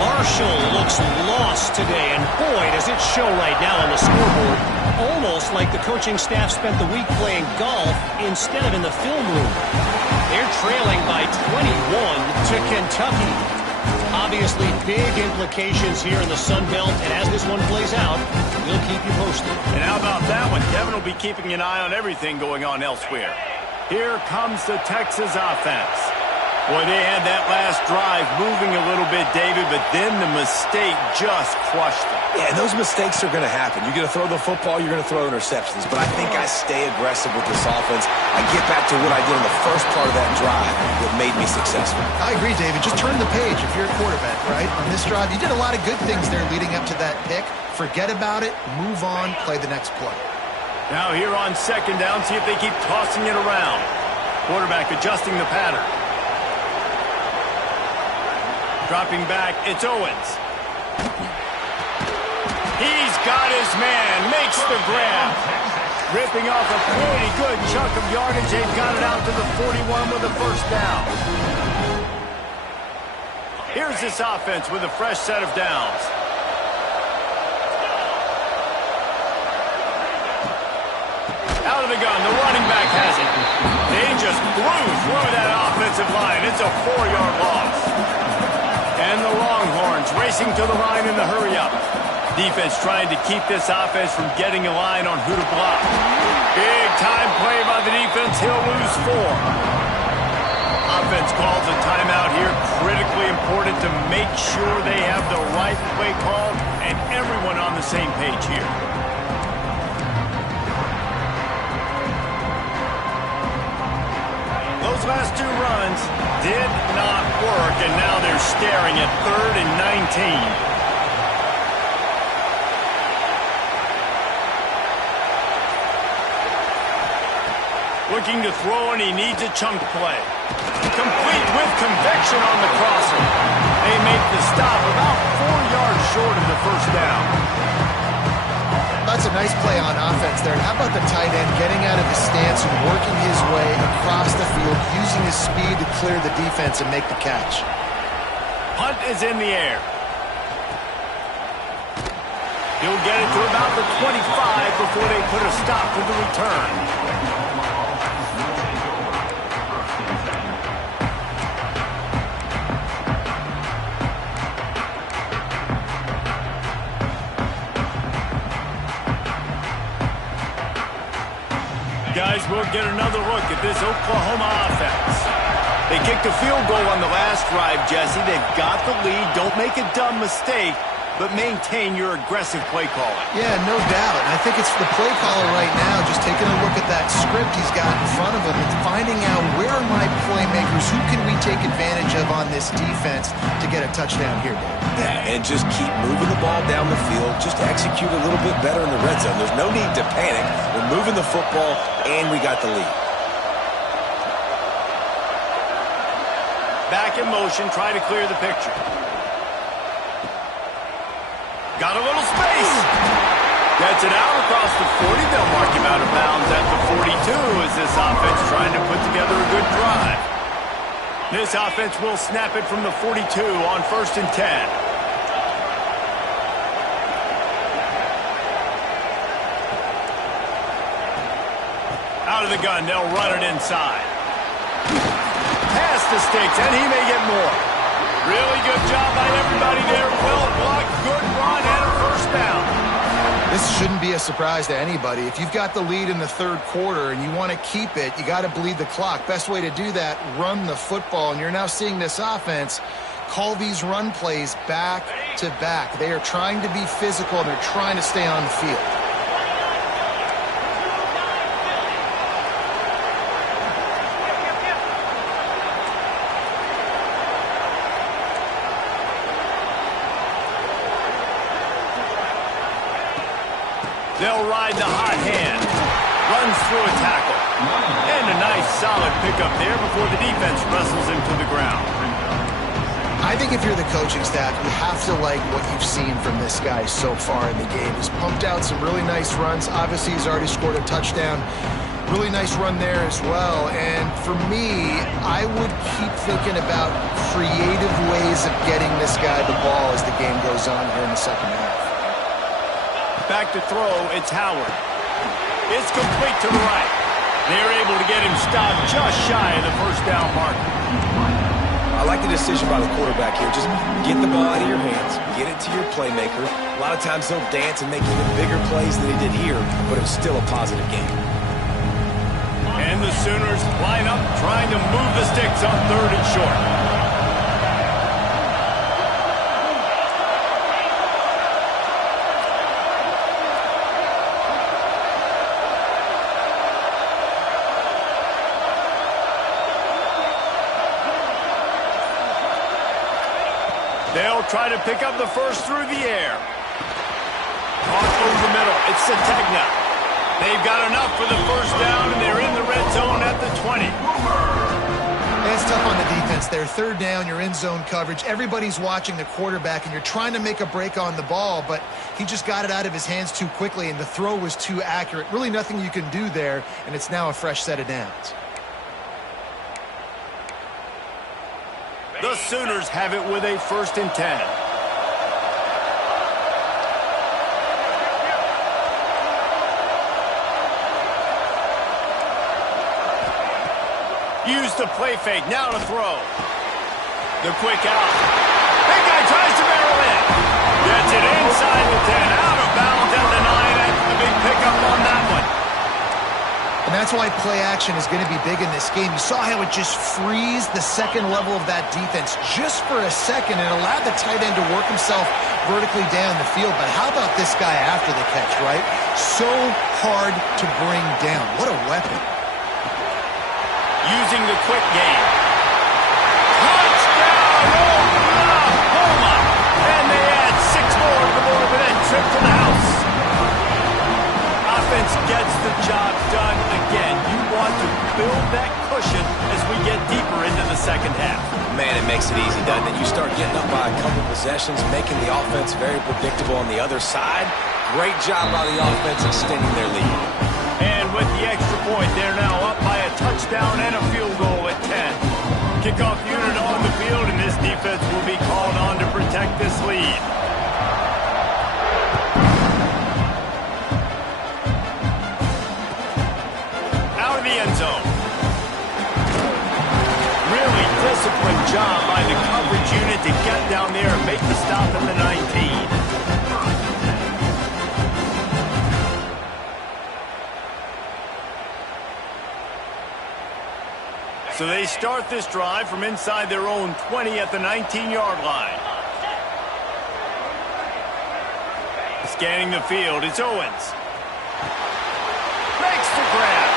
Marshall looks lost today, and boy, does it show right now on the scoreboard. Almost like the coaching staff spent the week playing golf instead of in the film room. They're trailing by 21 to Kentucky. Obviously, big implications here in the Sun Belt, and as this one plays out, we'll keep you posted. And how about that one? Kevin will be keeping an eye on everything going on elsewhere. Here comes the Texas offense. Boy, they had that last drive moving a little bit, David, but then the mistake just crushed them. Yeah, those mistakes are going to happen. You're going to throw the football, you're going to throw interceptions. But I think I stay aggressive with this offense. I get back to what I did in the first part of that drive that made me successful. I agree, David. Just turn the page if you're a quarterback, right? On this drive, you did a lot of good things there leading up to that pick. Forget about it, move on, play the next play. Now here on second down, see if they keep tossing it around. Quarterback adjusting the pattern. Dropping back, it's Owens. He's got his man, makes the grab. Ripping off a pretty good chunk of yardage. They've got it out to the 41 with a first down. Here's this offense with a fresh set of downs. Out of the gun, the running back has it. They just blew through that offensive line. It's a 4-yard loss. And the Longhorns racing to the line in the hurry-up. Defense trying to keep this offense from getting a line on who to block. Big-time play by the defense. He'll lose 4. Offense calls a timeout here. Critically important to make sure they have the right play call and everyone on the same page here. Those last 2 runs did not work, and now they're staring at 3rd and 19. Looking to throw, and he needs a chunk play. Complete with conviction on the crosser. They make the stop about 4 yards short of the first down. That's a nice play on offense there. And how about the tight end getting out of his stance and working his way across the field, using his speed to clear the defense and make the catch. Punt is in the air. He'll get it to about the 25 before they put a stop to the return. Guys, we'll get another look at this Oklahoma offense. They kicked a field goal on the last drive, Jesse. They've got the lead. Don't make a dumb mistake, but maintain your aggressive play calling. Yeah, no doubt. And I think it's the play caller right now just taking a look at that script he's got in front of him and finding out where are my playmakers, who can we take advantage of on this defense to get a touchdown here, Dave. Yeah, and just keep moving the ball down the field. Just execute a little bit better in the red zone. There's no need to panic. We're moving the football, and we got the lead. Back in motion, try to clear the picture. Got a little space. Gets it out across the 40. They'll mark him out of bounds at the 42 as this offense trying to put together a good drive. This offense will snap it from the 42 on 1st and 10. Out of the gun, they'll run it inside. Past the sticks, and he may get more. Really good job by everybody there. Well blocked, good run, and a first down. This shouldn't be a surprise to anybody. If you've got the lead in the 3rd quarter and you want to keep it, you got to bleed the clock. Best way to do that, run the football. And you're now seeing this offense call these run plays back to back. They are trying to be physical, and they're trying to stay on the field. They'll ride the hot hand. Runs through a tackle. And a nice solid pickup there before the defense wrestles him to the ground. I think if you're the coaching staff, you have to like what you've seen from this guy so far in the game. He's pumped out some really nice runs. Obviously, he's already scored a touchdown. Really nice run there as well. And for me, I would keep thinking about creative ways of getting this guy the ball as the game goes on here in the second half. Back to throw, it's Howard. It's complete to the right. They're able to get him stopped just shy of the first down marker. I like the decision by the quarterback here. Just get the ball out of your hands, get it to your playmaker. A lot of times he'll dance and make even bigger plays than he did here, but it was still a positive game. And the Sooners line up trying to move the sticks on 3rd and short. They'll try to pick up the first through the air. Off over the middle. It's Sategna. They've got enough for the first down, and they're in the red zone at the 20. It's tough on the defense there. 3rd down, you're in zone coverage. Everybody's watching the quarterback, and you're trying to make a break on the ball, but he just got it out of his hands too quickly, and the throw was too accurate. Really nothing you can do there, and it's now a fresh set of downs. The Sooners have it with a 1st and 10. Use the play fake, now to throw. The quick out. Big guy tries to barrel in. Gets it inside the 10, out of bounds at the 9 after the big pickup on that one. And that's why play action is going to be big in this game. You saw how it just frees the second level of that defense just for a second and allowed the tight end to work himself vertically down the field. But how about this guy after the catch, right? So hard to bring down. What a weapon. Using the quick game. Touchdown, Oklahoma! And they add 6 more to the board with that trip to the house. Offense gets the job done again. You want to build that cushion as we get deeper into the second half. Man, it makes it easy, doesn't it? You start getting up by a couple possessions, making the offense very predictable on the other side. Great job by the offense extending their lead. And with the extra point, they're now up by a touchdown and a field goal at 10. Kickoff unit on the field, and this defense will be called on to protect this lead. End zone. Really disciplined job by the coverage unit to get down there and make the stop at the 19. So they start this drive from inside their own 20 at the 19-yard line. Scanning the field, it's Owens. Makes the grab.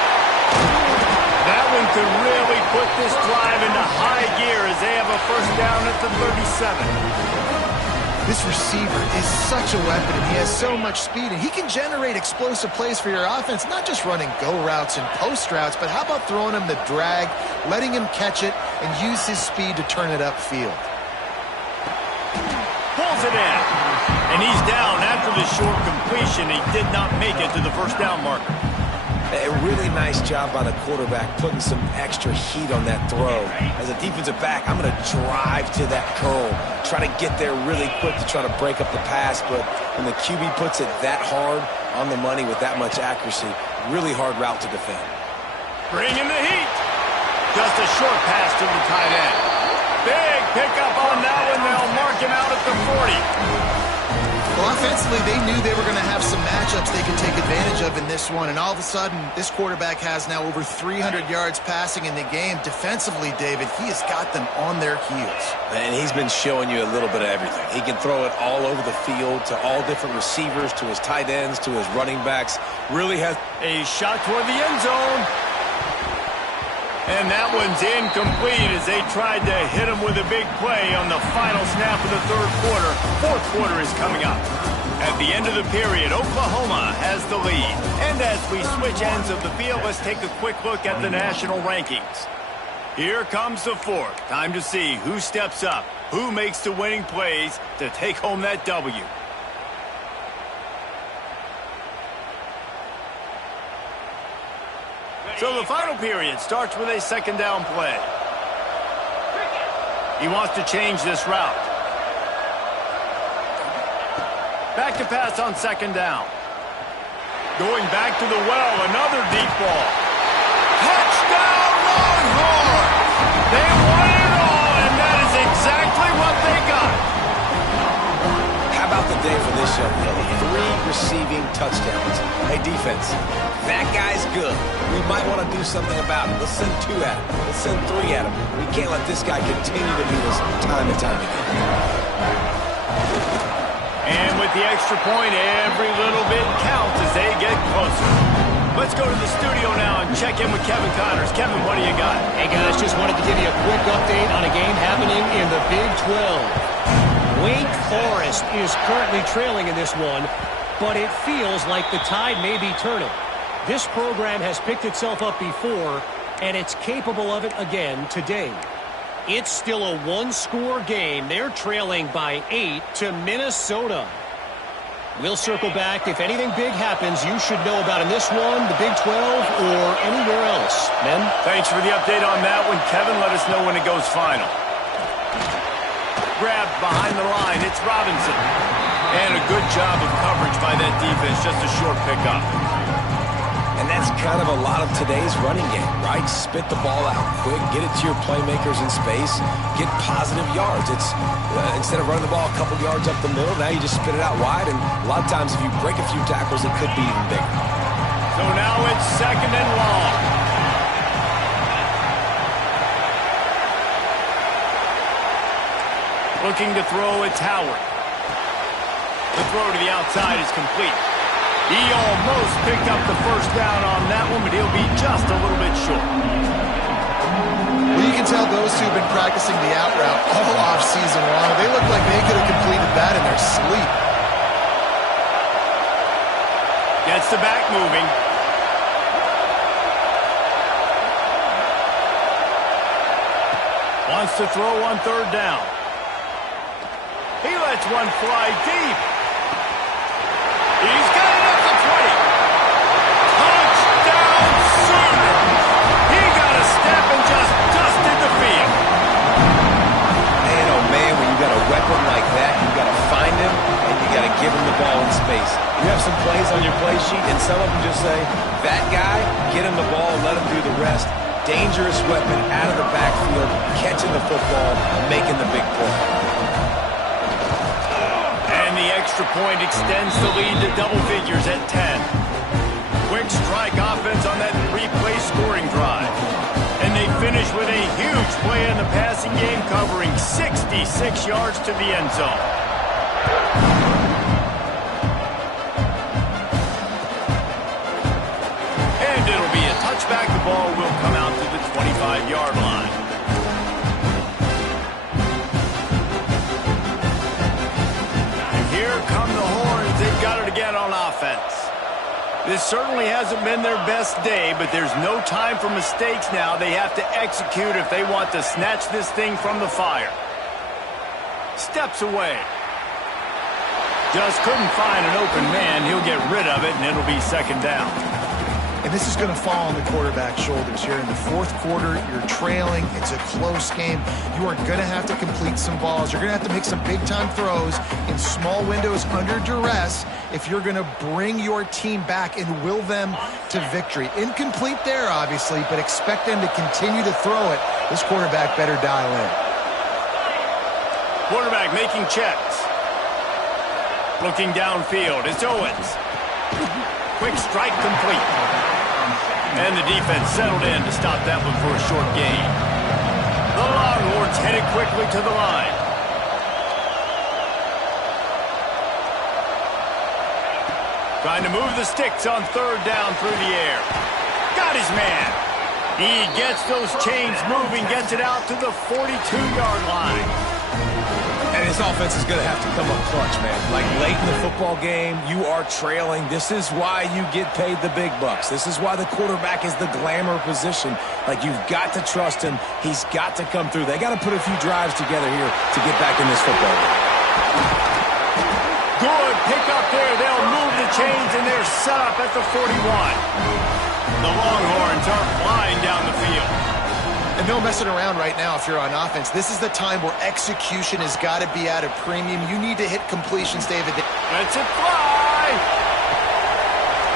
That one could really put this drive into high gear as they have a first down at the 37. This receiver is such a weapon, and he has so much speed, and he can generate explosive plays for your offense, not just running go routes and post routes, but how about throwing him the drag, letting him catch it, and use his speed to turn it upfield. Pulls it in, and he's down after the short completion. He did not make it to the first down marker. A really nice job by the quarterback putting some extra heat on that throw. As a defensive back, I'm going to drive to that curl, try to get there really quick to try to break up the pass, but when the QB puts it that hard on the money with that much accuracy, really hard route to defend. Bringing the heat. Just a short pass to the tight end. Big pickup on that one. They'll mark him out at the 40. Well, offensively, they knew they were going to have some matchups they could take advantage of in this one, and all of a sudden, this quarterback has now over 300 yards passing in the game. Defensively, David, he has got them on their heels. And he's been showing you a little bit of everything. He can throw it all over the field to all different receivers, to his tight ends, to his running backs. Really has a shot toward the end zone. And that one's incomplete as they tried to hit him with a big play on the final snap of the third quarter. Fourth quarter is coming up. At the end of the period, Oklahoma has the lead. And as we switch ends of the field, let's take a quick look at the national rankings. Here comes the fourth. Time to see who steps up, who makes the winning plays to take home that W. So the final period starts with a second down play. He wants to change this route. Back to pass on second down. Going back to the well, another deep ball. Touchdown, Longhorns! They won it all, and that is exactly what they got. How about the day for this young fella? 3 receiving touchdowns. Hey, defense, that guy's good. We might want to do something about it. Let's send 2 at him. Let's send 3 at him. We can't let this guy continue to beat us time and time again. And with the extra point, every little bit counts as they get closer. Let's go to the studio now and check in with Kevin Connors. Kevin, what do you got? Hey, guys, just wanted to give you a quick update on a game happening in the Big 12. Wake Forest is currently trailing in this one, but it feels like the tide may be turning. This program has picked itself up before, and it's capable of it again today. It's still a 1-score game. They're trailing by 8 to Minnesota. We'll circle back. If anything big happens, you should know about in this one, the Big 12, or anywhere else. Men? Thanks for the update on that one, Kevin. Let us know when it goes final. Grabbed behind the line. It's Robinson. And a good job of coverage by that defense. Just a short pickup. And that's kind of a lot of today's running game, right? Spit the ball out quick, get it to your playmakers in space, get positive yards. It's instead of running the ball a couple yards up the middle, now you just spit it out wide, and a lot of times if you break a few tackles, it could be even bigger. So now it's second and long. Looking to throw, it's Howard. The throw to the outside is complete. He almost picked up the first down on that one, but he'll be just a little bit short. Well, you can tell those two have been practicing the out route all off-season long. They look like they could have completed that in their sleep. Gets the back moving. Wants to throw on third down. He lets one fly deep. He's got it up to 20. Touchdown, Sooner. He got a step and just dusted the field. Man, oh man, when you got a weapon like that, you got to find him and you got to give him the ball in space. You have some plays on your play sheet, and some of them just say, that guy, get him the ball, let him do the rest. Dangerous weapon out of the backfield, catching the football, making the big play. The extra point extends the lead to double figures at 10. Quick strike offense on that 3-play scoring drive. And they finish with a huge play in the passing game, covering 66 yards to the end zone. And it'll be a touchback. The ball will come out to the 25-yard line. Here come the Horns. They've got it again on offense. This certainly hasn't been their best day, but there's no time for mistakes now. They have to execute if they want to snatch this thing from the fire. Steps away. Just couldn't find an open man. He'll get rid of it, and it'll be second down. And this is going to fall on the quarterback's shoulders here. In the fourth quarter, you're trailing. It's a close game. You are going to have to complete some balls. You're going to have to make some big-time throws in small windows under duress if you're going to bring your team back and will them to victory. Incomplete there, obviously, but expect them to continue to throw it. This quarterback better dial in. Quarterback making checks. Looking downfield. It's Owens. Quick strike complete. And the defense settled in to stop that one for a short gain. The Longhorns headed quickly to the line. Trying to move the sticks on third down through the air. Got his man. He gets those chains moving, gets it out to the 42-yard line. And this offense is going to have to come up clutch, man. Like late in the football game, you are trailing. This is why you get paid the big bucks. This is why the quarterback is the glamour position. Like, you've got to trust him. He's got to come through. They got to put a few drives together here to get back in this football game. Good pick up there. They'll move the chains, and they're set up at the 41. The Longhorns bullets are flying down the field. And no messing around right now if you're on offense. This is the time where execution has got to be at a premium. You need to hit completions, David. Lets it fly.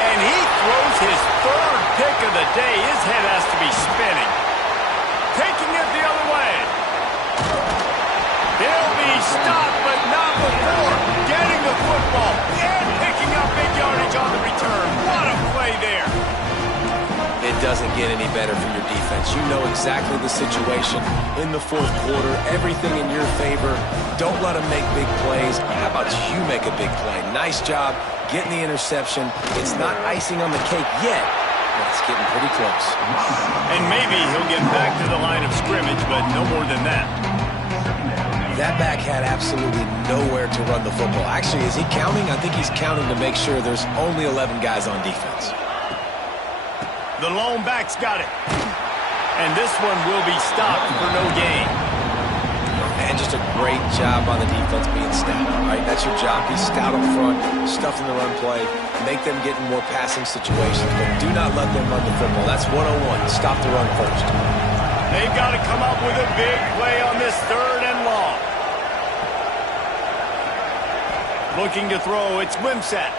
And he throws his third pick of the day. His head has to be spinning. Taking it the other way. He'll be stopped, but not before getting the football and picking up big yardage on the return. What a play there. It doesn't get any better for your defense. You know exactly the situation in the fourth quarter, everything in your favor. Don't let them make big plays. How about you make a big play? Nice job getting the interception. It's not icing on the cake yet, but it's getting pretty close. And maybe he'll get back to the line of scrimmage, but no more than that. That back had absolutely nowhere to run the football. Actually, is he counting? I think he's counting to make sure there's only 11 guys on defense. The lone back's got it. And this one will be stopped for no gain. And just a great job on the defense being stout. Right? That's your job. Be stout up front, stuff in the run play, make them get in more passing situations, but do not let them run the football. That's 101. Stop the run first. They've got to come up with a big play on this third and long. Looking to throw, it's Wimsatt.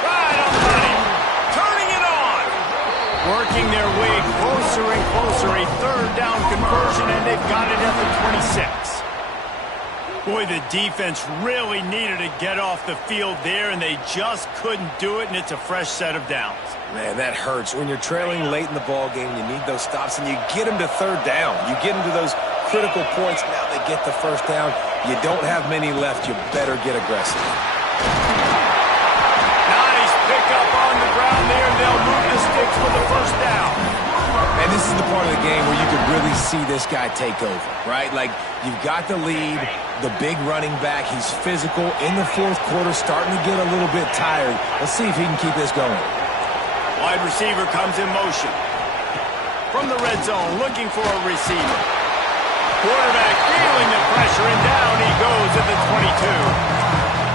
Right on the money. Turning it on. Working their way closer and closer. A third down conversion, and they've got it at the 26. Boy, the defense really needed to get off the field there, and they just couldn't do it, and it's a fresh set of downs. Man, that hurts. When you're trailing late in the ball game, you need those stops, and you get them to third down. You get them to those critical points. Now they get the first down. You don't have many left. You better get aggressive. Nice pickup on the ground there. They'll move the sticks for the first down. And this is the part of the game where you could really see this guy take over, right? Like, you've got the lead, the big running back. He's physical in the fourth quarter, starting to get a little bit tired. Let's see if he can keep this going. Wide receiver comes in motion. From the red zone, looking for a receiver. Quarterback feeling the pressure, and down he goes at the 22.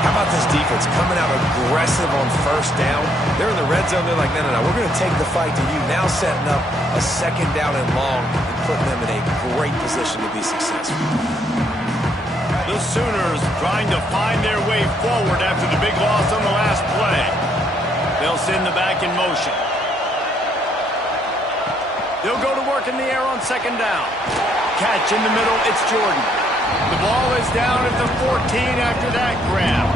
How about this defense coming out aggressive on first down? They're in the red zone. They're like, no, we're going to take the fight to you. Now setting up a second down and long and putting them in a great position to be successful. The Sooners trying to find their way forward after the big loss on the last play. They'll send the back in motion. They'll go to work in the air on second down. Catch in the middle, it's Jordan. The ball is down at the 14 after that grab.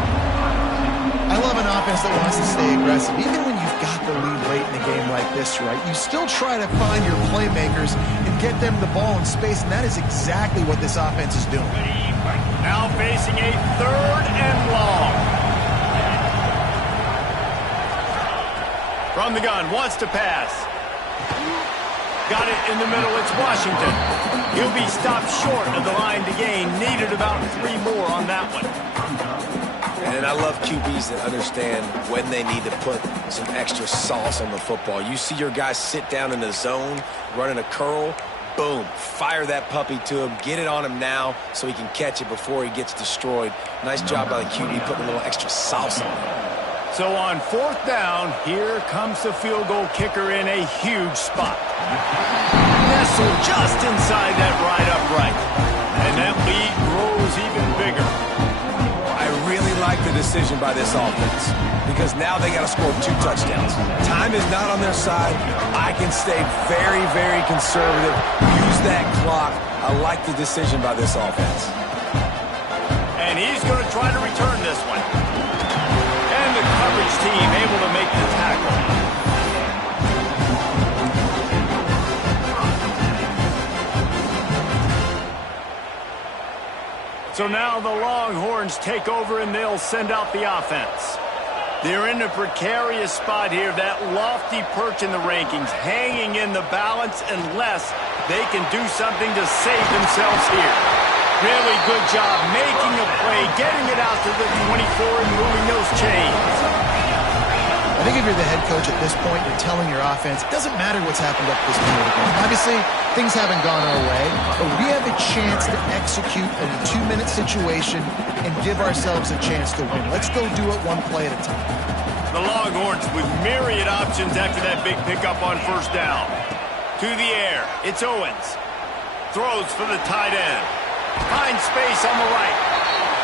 I love an offense that wants to stay aggressive. Even when you've got the lead late in a game like this, right, you still try to find your playmakers and get them the ball in space, and that is exactly what this offense is doing. Now facing a third and long. From the gun, wants to pass. Got it in the middle, it's Washington. He'll be stopped short of the line to gain. Needed about 3 more on that one. And I love QBs that understand when they need to put some extra sauce on the football. You see your guys sit down in the zone, running a curl, boom, fire that puppy to him, get it on him now so he can catch it before he gets destroyed. Nice job by the QB putting a little extra sauce on it. So on fourth down, here comes the field goal kicker in a huge spot. Nestled just inside that right upright. And that lead grows even bigger. I really like the decision by this offense because now they got to score 2 touchdowns. Time is not on their side. I can stay very, very conservative. Use that clock. I like the decision by this offense. And he's going to try to return this one. And the coverage team able to make the tackle. So now the Longhorns take over and they'll send out the offense. They're in a precarious spot here, that lofty perch in the rankings, hanging in the balance unless they can do something to save themselves here. Really good job making a play, getting it out to the 24 and moving those chains. I think if you're the head coach at this point, you're telling your offense, it doesn't matter what's happened up this point of the game. Obviously, things haven't gone our way, but we have a chance to execute a 2-minute situation and give ourselves a chance to win. Let's go do it one play at a time. The Longhorns with myriad options after that big pickup on first down. To the air, it's Owens. Throws for the tight end. Finds space on the right.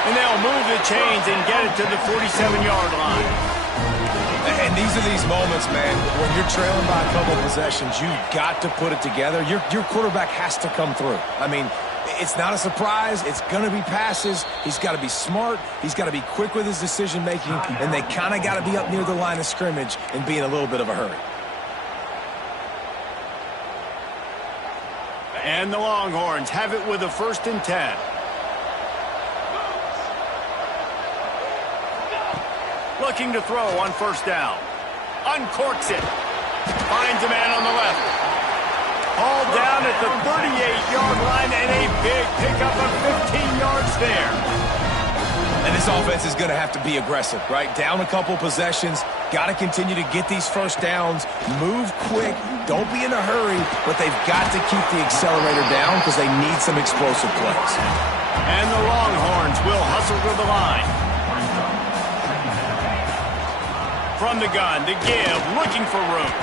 And they'll move the chains and get it to the 47-yard line. And these are these moments, man, when you're trailing by a couple of possessions, you've got to put it together. Your quarterback has to come through. I mean, it's not a surprise. It's going to be passes. He's got to be smart. He's got to be quick with his decision-making, and they kind of got to be up near the line of scrimmage and be in a little bit of a hurry. And the Longhorns have it with a 1st and 10. Looking to throw on first down. Uncorks it. Finds a man on the left. All down at the 38-yard line, and a big pickup of 15 yards there. And this offense is going to have to be aggressive, right? Down a couple possessions. Got to continue to get these first downs. Move quick. Don't be in a hurry, but they've got to keep the accelerator down because they need some explosive plays. And the Longhorns will hustle to the line. From the gun, the give, looking for room.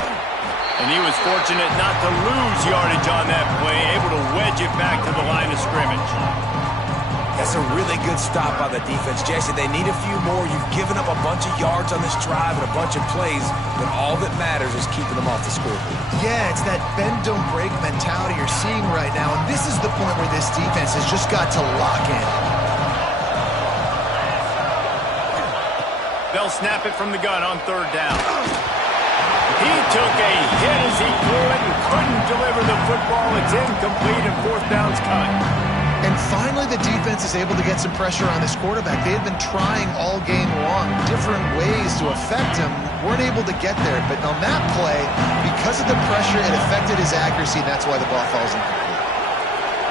And he was fortunate not to lose yardage on that play, able to wedge it back to the line of scrimmage. That's a really good stop by the defense, Jesse. They need a few more. You've given up a bunch of yards on this drive and a bunch of plays, but all that matters is keeping them off the scoreboard. Yeah, it's that bend, don't break mentality you're seeing right now, and this is the point where this defense has just got to lock in. They'll snap it from the gun on third down. He took a hit as he threw it and couldn't deliver the football. It's incomplete and 4th down's cut. And finally, the defense is able to get some pressure on this quarterback. They had been trying all game long different ways to affect him. Weren't able to get there. But on that play, because of the pressure, it affected his accuracy, and that's why the ball falls incomplete.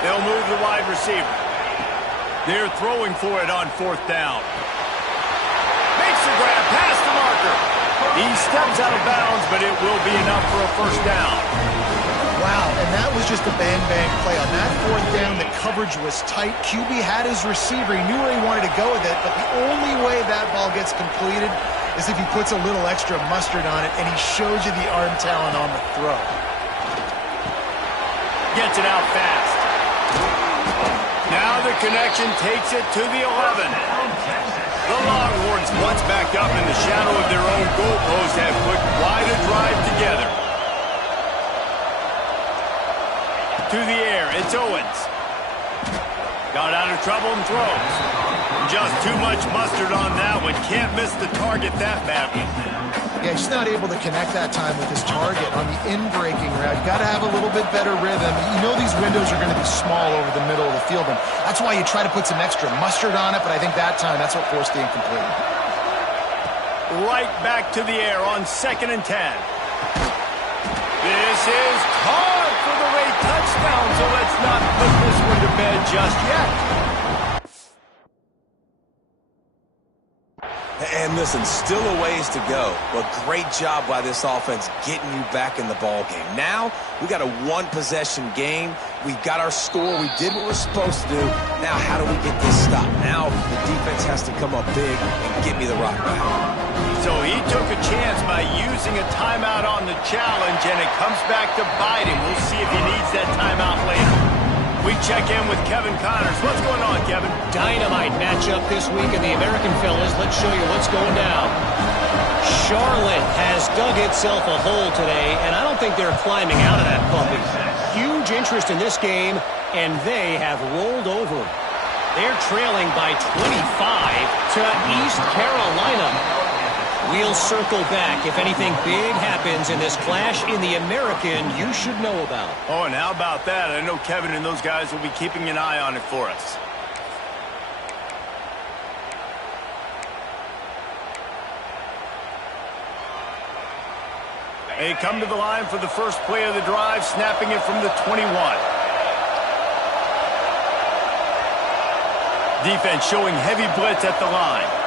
They'll move the wide receiver. They're throwing for it on 4th down. Makes the grab past the marker. He steps out of bounds, but it will be enough for a 1st down. Wow, and that was just a bang-bang play. On that 4th down, the coverage was tight. QB had his receiver. He knew where he wanted to go with it, but the only way that ball gets completed is if he puts a little extra mustard on it, and he shows you the arm talent on the throw. Gets it out fast. Now the connection takes it to the 11. The Longhorns, once backed up in the shadow of their own goalpost, have put quite a drive together. To the air, it's Owens. Got out of trouble and throws. Just too much mustard on that one. Can't miss the target that badly. Yeah, he's not able to connect that time with his target on the in-breaking route. You got to have a little bit better rhythm. You know these windows are going to be small over the middle of the field, and that's why you try to put some extra mustard on it, but I think that time that's what forced the incomplete. Right back to the air on 2nd and 10. This is caught for the late touchdown, so let's not put this one to bed just yet. And listen, still a ways to go, but great job by this offense getting you back in the ball game. Now, we got a 1-possession game. We've got our score. We did what we're supposed to do. Now, how do we get this stopped? Now, the defense has to come up big and get me the rock back. So he took a chance by using a timeout on the challenge, and it comes back to bite him. We'll see if he needs that timeout later. We check in with Kevin Connors. What's going on, Kevin? Dynamite matchup this week in the American, fellas. Let's show you what's going down. Charlotte has dug itself a hole today, and I don't think they're climbing out of that puppy. Huge interest in this game, and they have rolled over. They're trailing by 25 to East Carolina. We'll circle back if anything big happens in this clash in the American you should know about. Oh, and how about that? I know Kevin and those guys will be keeping an eye on it for us. They come to the line for the first play of the drive, snapping it from the 21. Defense showing heavy blitz at the line.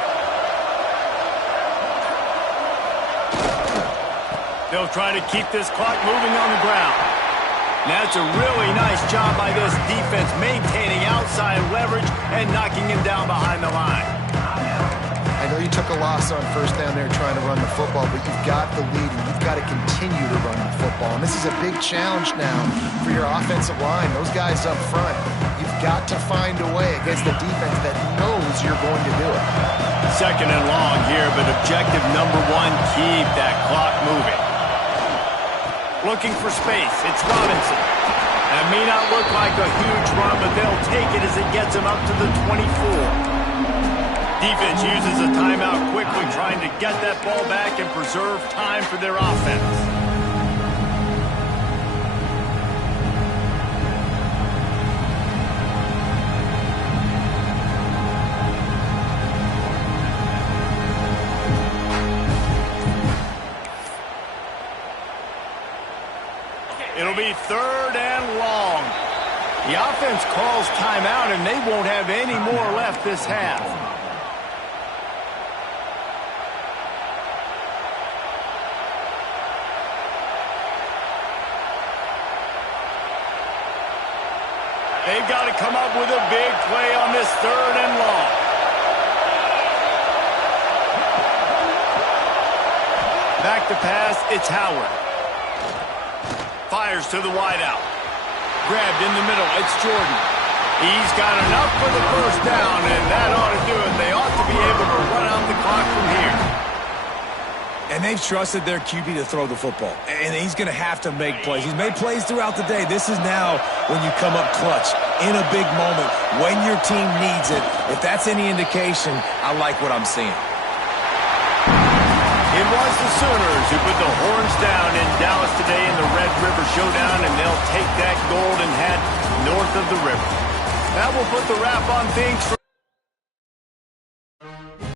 They'll try to keep this clock moving on the ground. That's a really nice job by this defense, maintaining outside leverage and knocking him down behind the line. I know you took a loss on first down there trying to run the football, but you've got the lead, and you've got to continue to run the football. And this is a big challenge now for your offensive line. Those guys up front, you've got to find a way against the defense that knows you're going to do it. Second and long here, but objective number one, keep that clock moving. Looking for space, it's Robinson. That may not look like a huge run, but they'll take it as it gets him up to the 24. Defense uses a timeout quickly, trying to get that ball back and preserve time for their offense. It'll be third and long. The offense calls timeout, and they won't have any more left this half. They've got to come up with a big play on this third and long. Back to pass, it's Howard. Fires to the wideout. Grabbed in the middle, it's Jordan. He's got enough for the first down, and that ought to do it. They ought to be able to run out the clock from here. And they've trusted their QB to throw the football. And he's going to have to make plays. He's made plays throughout the day. This is now when you come up clutch in a big moment when your team needs it. If that's any indication, I like what I'm seeing. It was the Sooners who put the horns down in Dallas today in the Red River Showdown, and they'll take that golden hat north of the river. That will put the wrap on things for